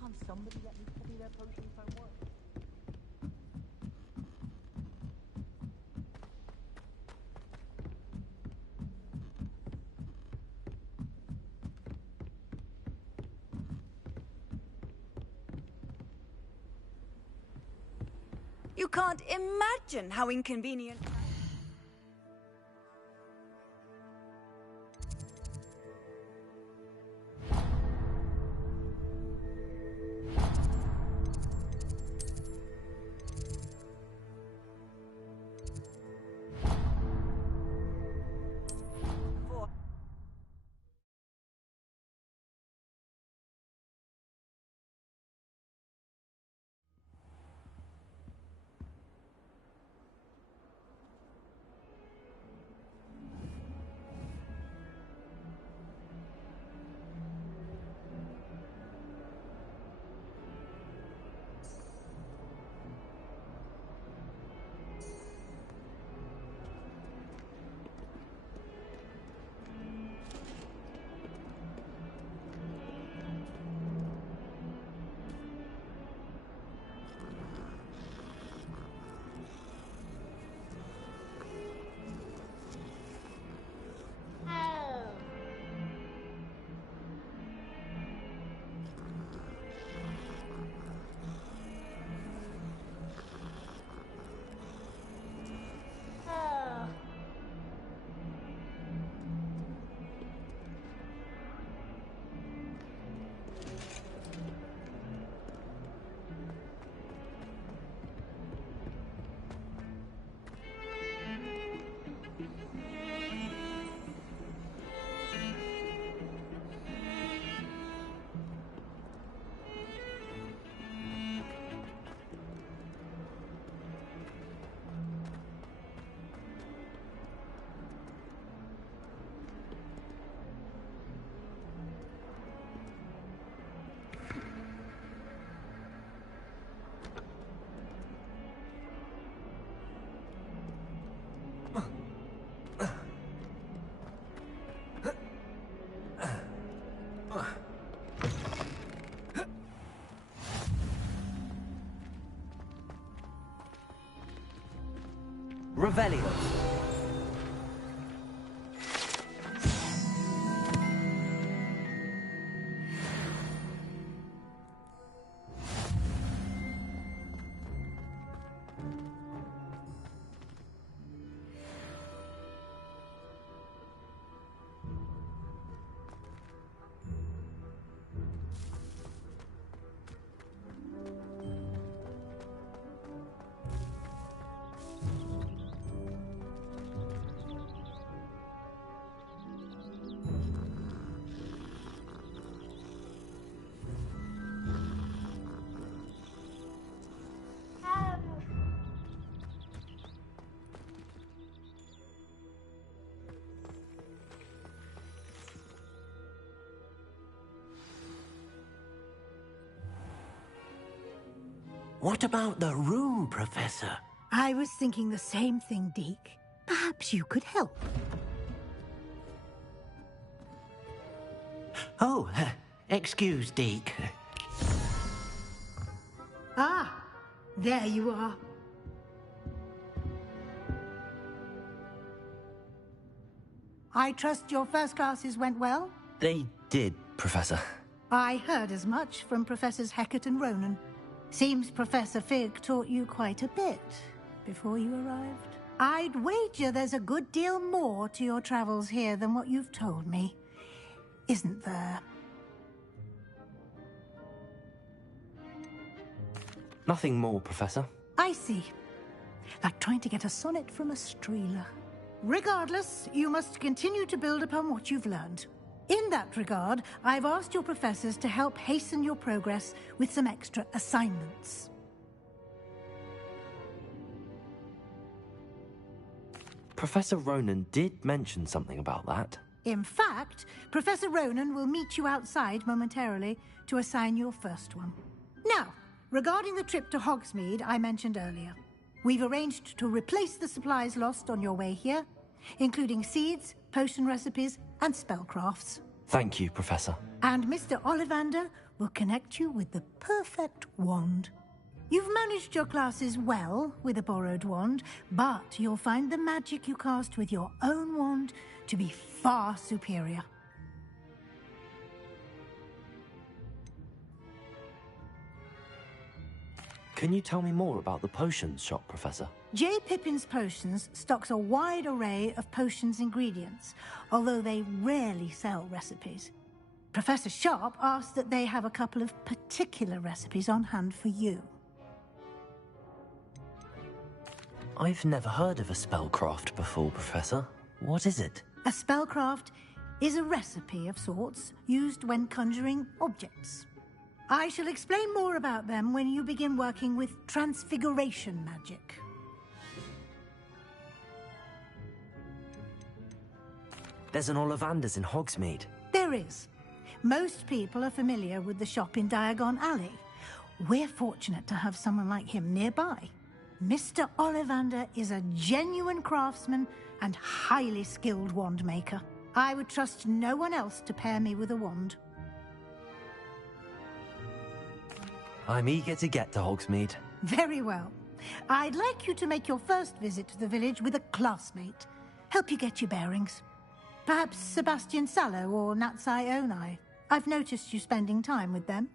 Can't somebody let me copy their potions homework? You can't imagine how inconvenient. Revelio. What about the room, Professor? I was thinking the same thing, Deke. Perhaps you could help. Oh, excuse, Deke. Ah, there you are. I trust your first classes went well? They did, Professor. I heard as much from Professors Hecat and Ronan. Seems Professor Fig taught you quite a bit before you arrived. I'd wager there's a good deal more to your travels here than what you've told me. Isn't there? Nothing more, Professor. I see. Like trying to get a sonnet from a streeler. Regardless, you must continue to build upon what you've learned. In that regard, I've asked your professors to help hasten your progress with some extra assignments. Professor Ronan did mention something about that. In fact, Professor Ronan will meet you outside momentarily to assign your first one. Now, regarding the trip to Hogsmeade I mentioned earlier, we've arranged to replace the supplies lost on your way here, including seeds, potion recipes, and spellcrafts. Thank you, Professor. And Mr. Ollivander will connect you with the perfect wand. You've managed your classes well with a borrowed wand, but you'll find the magic you cast with your own wand to be far superior. Can you tell me more about the potions shop, Professor? J. Pippin's Potions stocks a wide array of potions ingredients, although they rarely sell recipes. Professor Sharp asked that they have a couple of particular recipes on hand for you. I've never heard of a spellcraft before, Professor. What is it? A spellcraft is a recipe of sorts used when conjuring objects. I shall explain more about them when you begin working with transfiguration magic. There's an Ollivander's in Hogsmeade. There is. Most people are familiar with the shop in Diagon Alley. We're fortunate to have someone like him nearby. Mr. Ollivander is a genuine craftsman and highly skilled wand maker. I would trust no one else to pair me with a wand. I'm eager to get to Hogsmeade. Very well. I'd like you to make your first visit to the village with a classmate. Help you get your bearings. Perhaps Sebastian Sallow or Natsai Onai. I've noticed you spending time with them.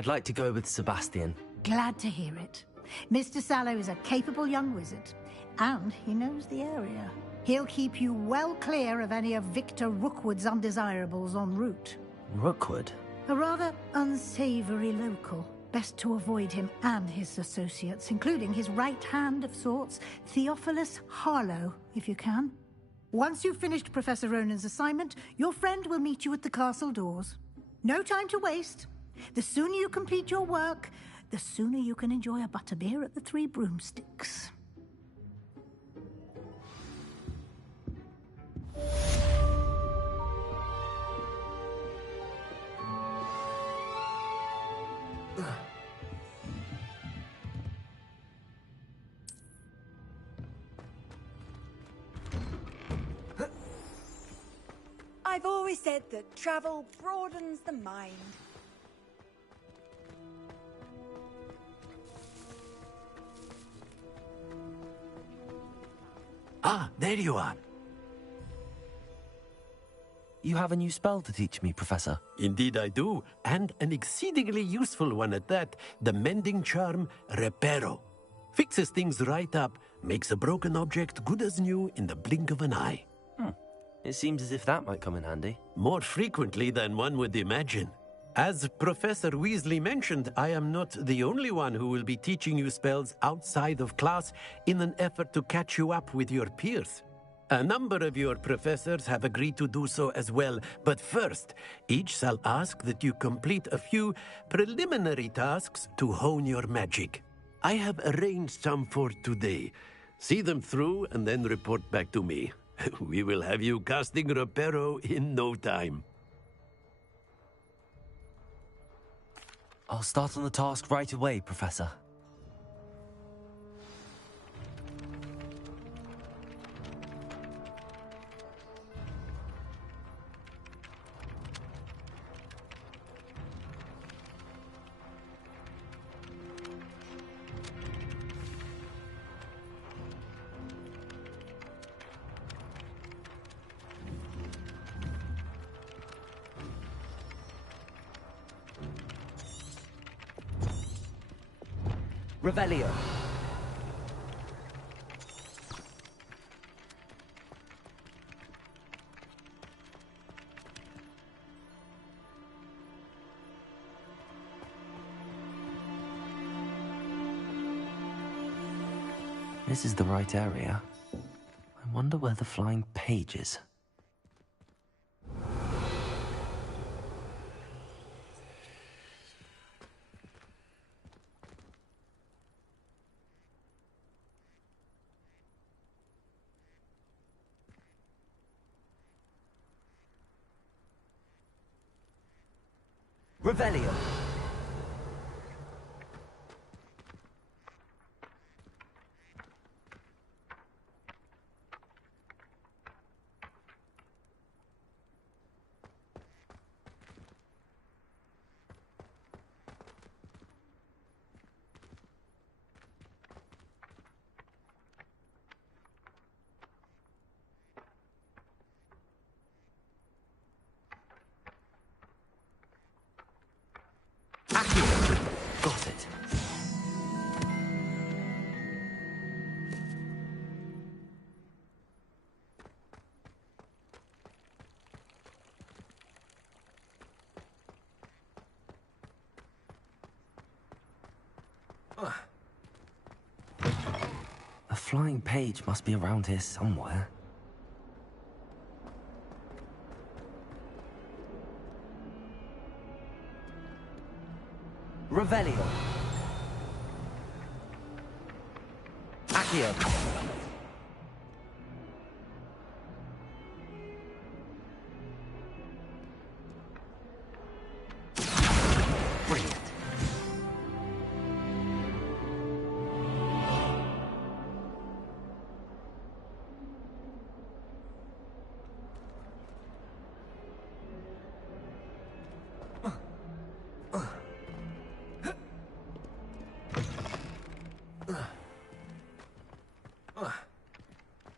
I'd like to go with Sebastian. Glad to hear it. Mr. Sallow is a capable young wizard, and he knows the area. He'll keep you well clear of any of Victor Rookwood's undesirables en route. Rookwood? A rather unsavory local. Best to avoid him and his associates, including his right hand of sorts, Theophilus Harlow, if you can. Once you've finished Professor Ronan's assignment, your friend will meet you at the castle doors. No time to waste. The sooner you complete your work, the sooner you can enjoy a butterbeer at the Three Broomsticks. I've always said that travel broadens the mind. Ah, there you are. You have a new spell to teach me, Professor. Indeed I do, and an exceedingly useful one at that. The mending charm, Reparo. Fixes things right up, makes a broken object good as new in the blink of an eye. It seems as if that might come in handy. More frequently than one would imagine. As Professor Weasley mentioned, I am not the only one who will be teaching you spells outside of class in an effort to catch you up with your peers. A number of your professors have agreed to do so as well, but first, each shall ask that you complete a few preliminary tasks to hone your magic. I have arranged some for today. See them through and then report back to me. We will have you casting Reparo in no time. I'll start on the task right away, Professor. Revelio. This is the right area. I wonder where the flying page is. Revelio. Got it. A flying page must be around here somewhere. Revelio. Accio. Brilliant.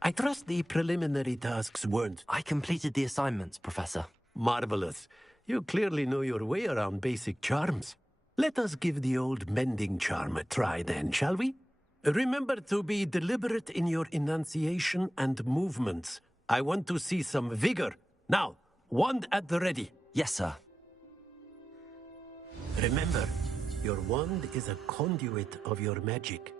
I trust the preliminary tasks weren't... I completed the assignments, Professor. Marvelous. You clearly know your way around basic charms. Let us give the old mending charm a try then, shall we? Remember to be deliberate in your enunciation and movements. I want to see some vigor. Now, wand at the ready. Yes, sir. Remember, your wand is a conduit of your magic.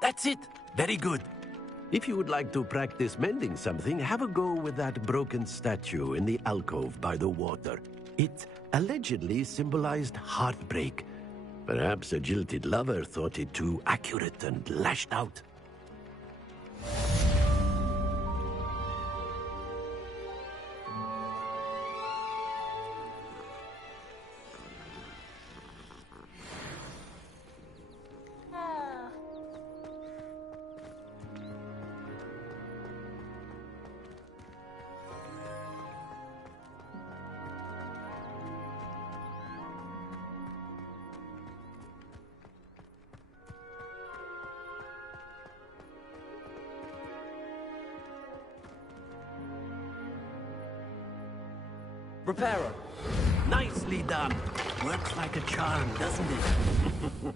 That's it. Very good. If you would like to practice mending something, have a go with that broken statue in the alcove by the water. It allegedly symbolized heartbreak. Perhaps a jilted lover thought it too accurate and lashed out. Reparo. Nicely done. Works like a charm, doesn't it?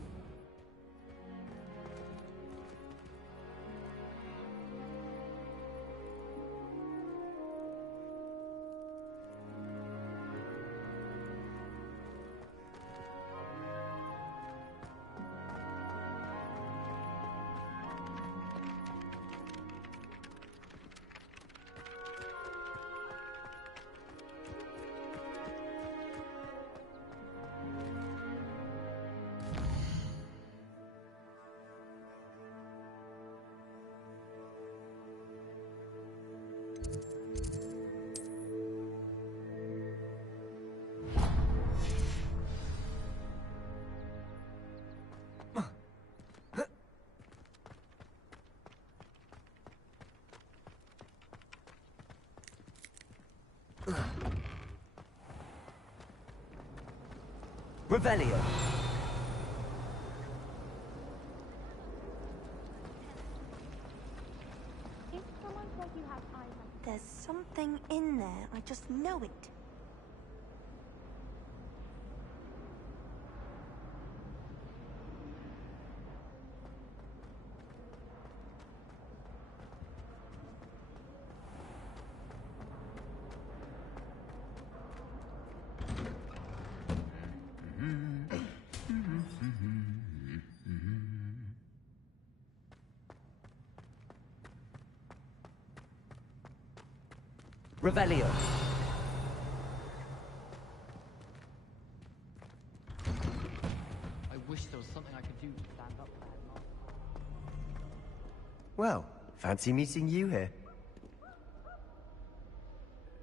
Revelio. There's something in there. I just know it. Revelio. I wish there was something I could do to stand up. Well, fancy meeting you here.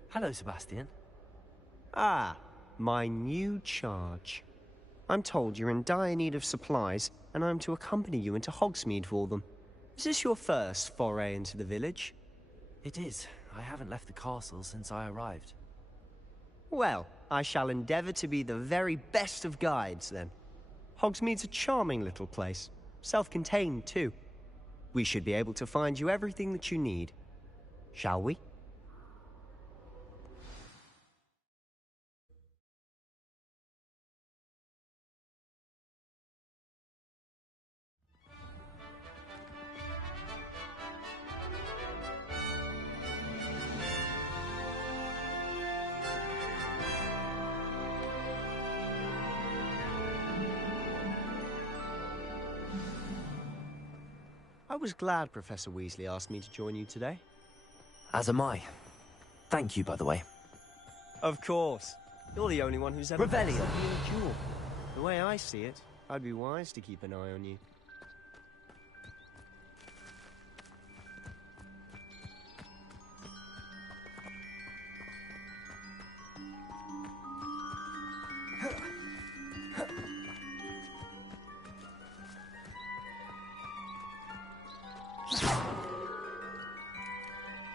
Hello, Sebastian. Ah, my new charge. I'm told you're in dire need of supplies, and I'm to accompany you into Hogsmeade for them. Is this your first foray into the village? It is. I haven't left the castle since I arrived. Well, I shall endeavor to be the very best of guides, then. Hogsmeade's a charming little place. Self-contained, too. We should be able to find you everything that you need. Shall we? I was glad Professor Weasley asked me to join you today. As am I. Thank you, by the way. Of course. You're the only one who's ever Revelio. seen me in a duel. The way I see it, I'd be wise to keep an eye on you.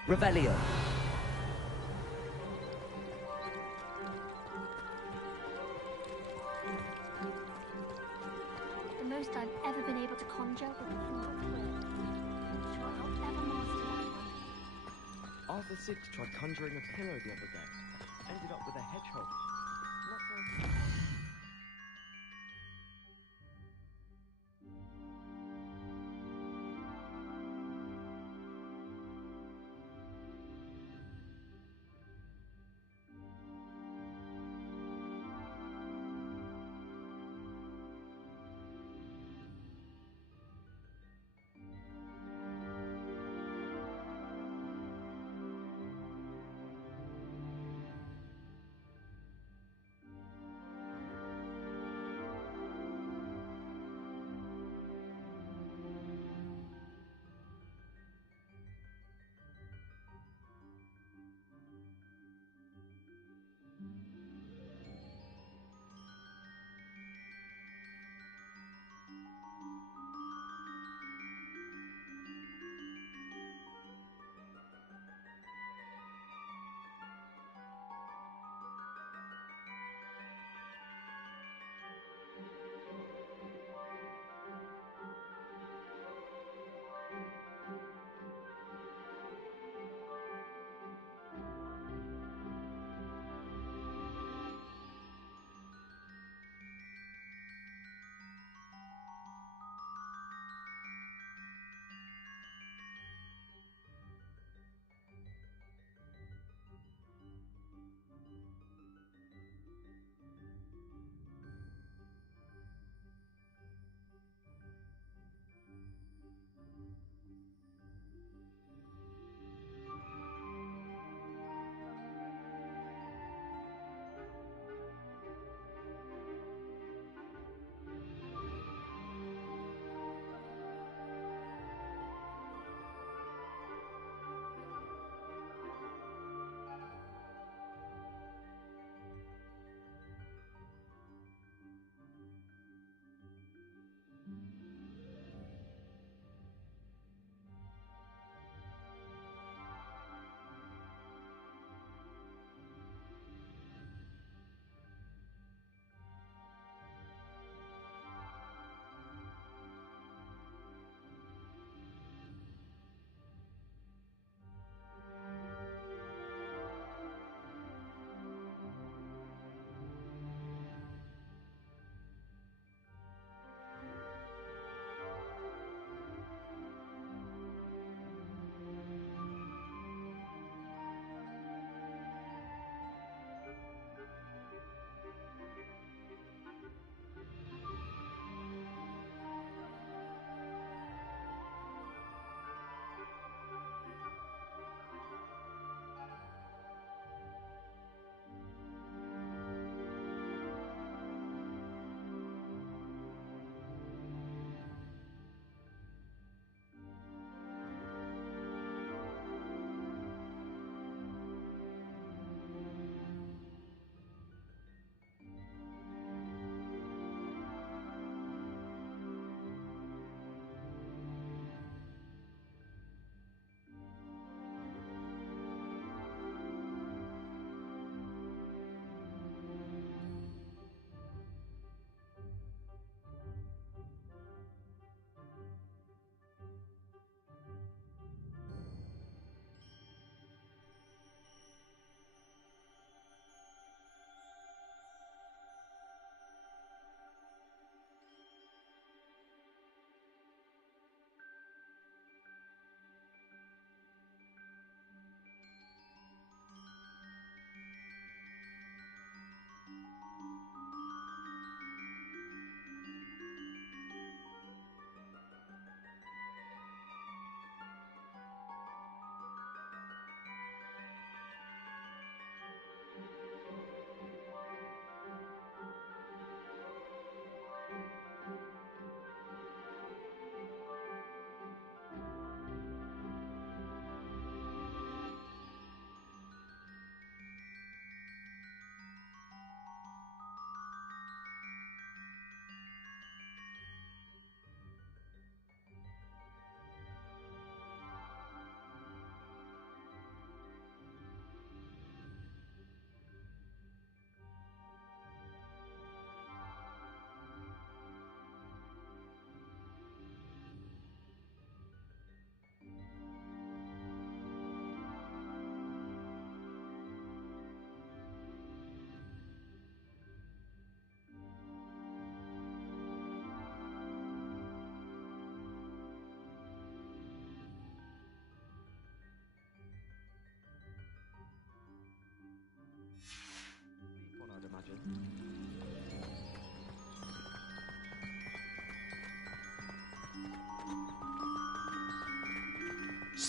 Revelio. The most I've ever been able to conjure with a single word. I'm sure I'll ever master that one. Arthur Six tried conjuring a pillow the other day. Ended up with a hedgehog. Not very...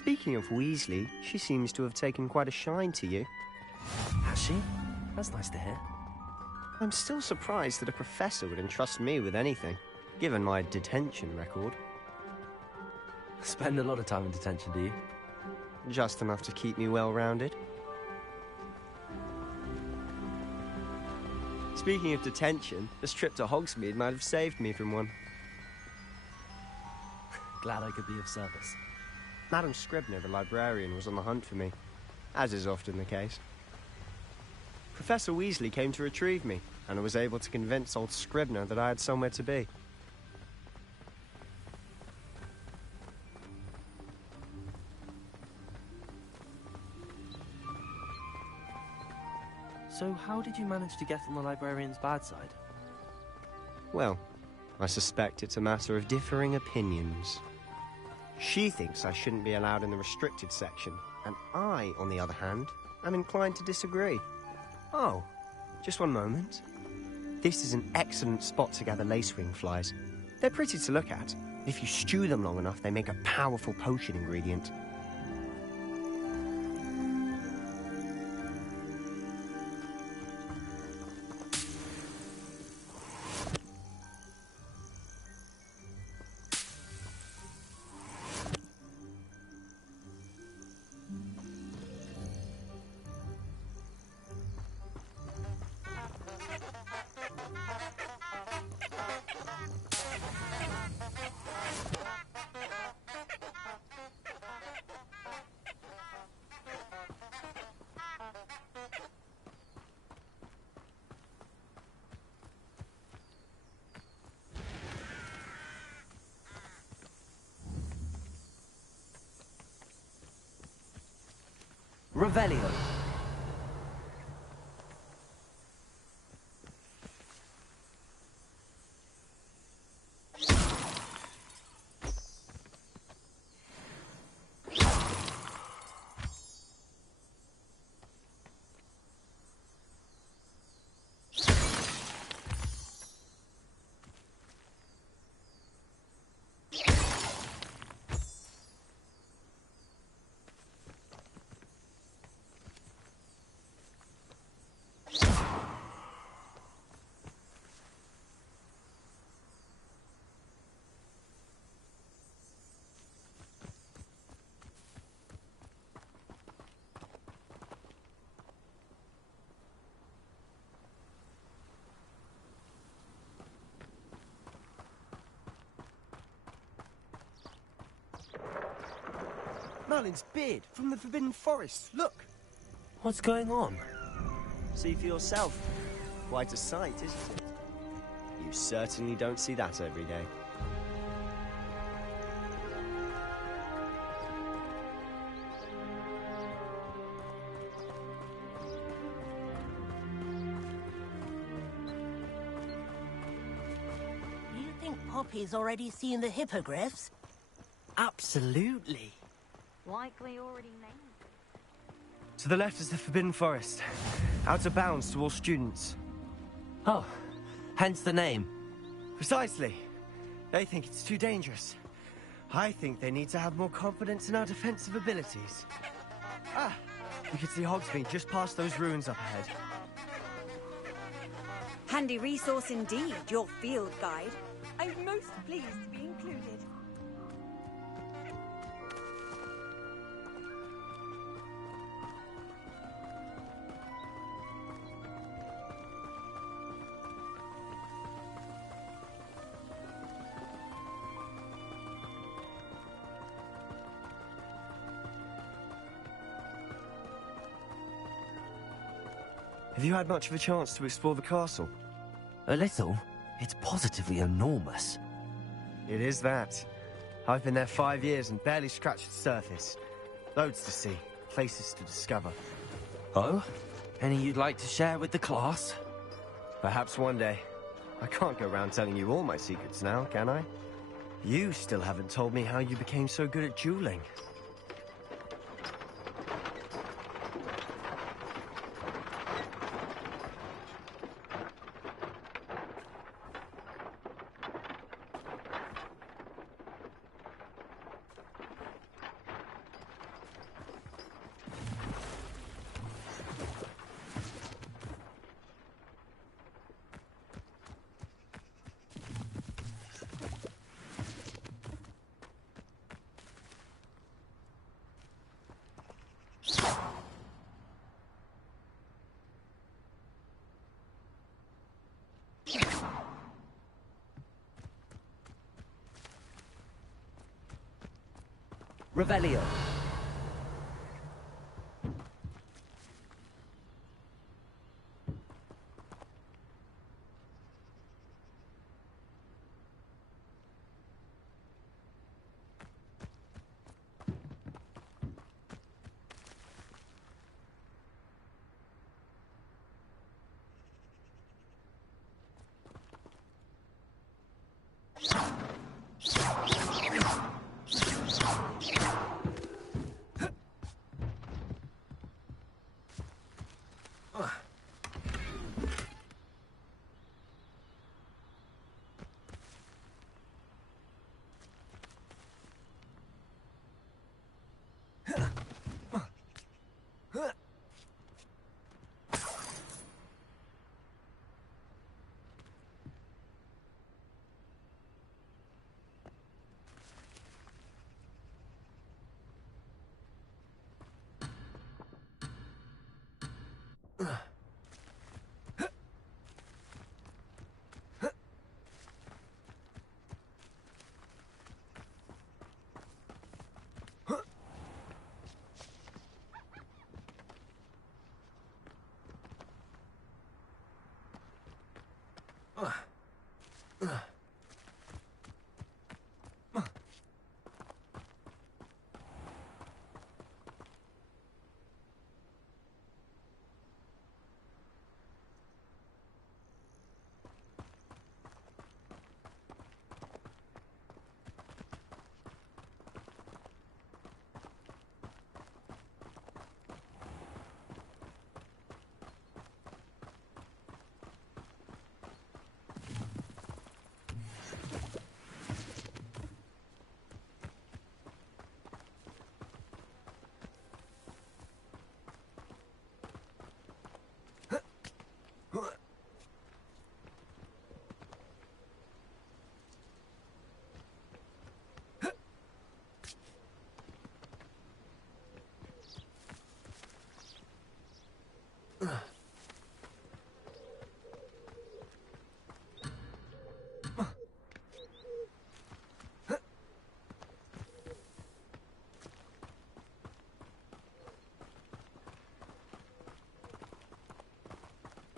Speaking of Weasley, she seems to have taken quite a shine to you. Has she? That's nice to hear. I'm still surprised that a professor would entrust me with anything, given my detention record. Spend a lot of time in detention, do you? Just enough to keep me well-rounded. Speaking of detention, this trip to Hogsmeade might have saved me from one. Glad I could be of service. Madam Scribner, the librarian, was on the hunt for me, as is often the case. Professor Weasley came to retrieve me, and I was able to convince old Scribner that I had somewhere to be. So how did you manage to get on the librarian's bad side? Well, I suspect it's a matter of differing opinions. She thinks I shouldn't be allowed in the restricted section, and I, on the other hand, am inclined to disagree. Oh, just one moment. This is an excellent spot to gather lacewing flies. They're pretty to look at. If you stew them long enough, they make a powerful potion ingredient. Revelio. Merlin's beard from the Forbidden Forest. Look! What's going on? See for yourself. Quite a sight, isn't it? You certainly don't see that every day. You think Poppy's already seen the hippogriffs? Absolutely. Likely already named. To the left is the Forbidden Forest. Out of bounds to all students. Oh, hence the name. Precisely. They think it's too dangerous. I think they need to have more confidence in our defensive abilities. Ah, you can see Hogsmeade just past those ruins up ahead. Handy resource indeed, your field guide. I'm most pleased to be included. Have you had much of a chance to explore the castle? A little. It's positively enormous. It is that. I've been there 5 years and barely scratched the surface. Loads to see, places to discover. Oh? Any you'd like to share with the class? Perhaps one day. I can't go around telling you all my secrets now, can I? You still haven't told me how you became so good at dueling. Revelio.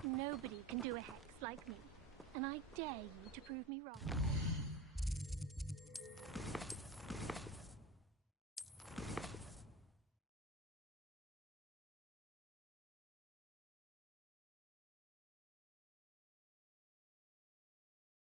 Nobody can do a hex like me, and I dare you to prove me wrong.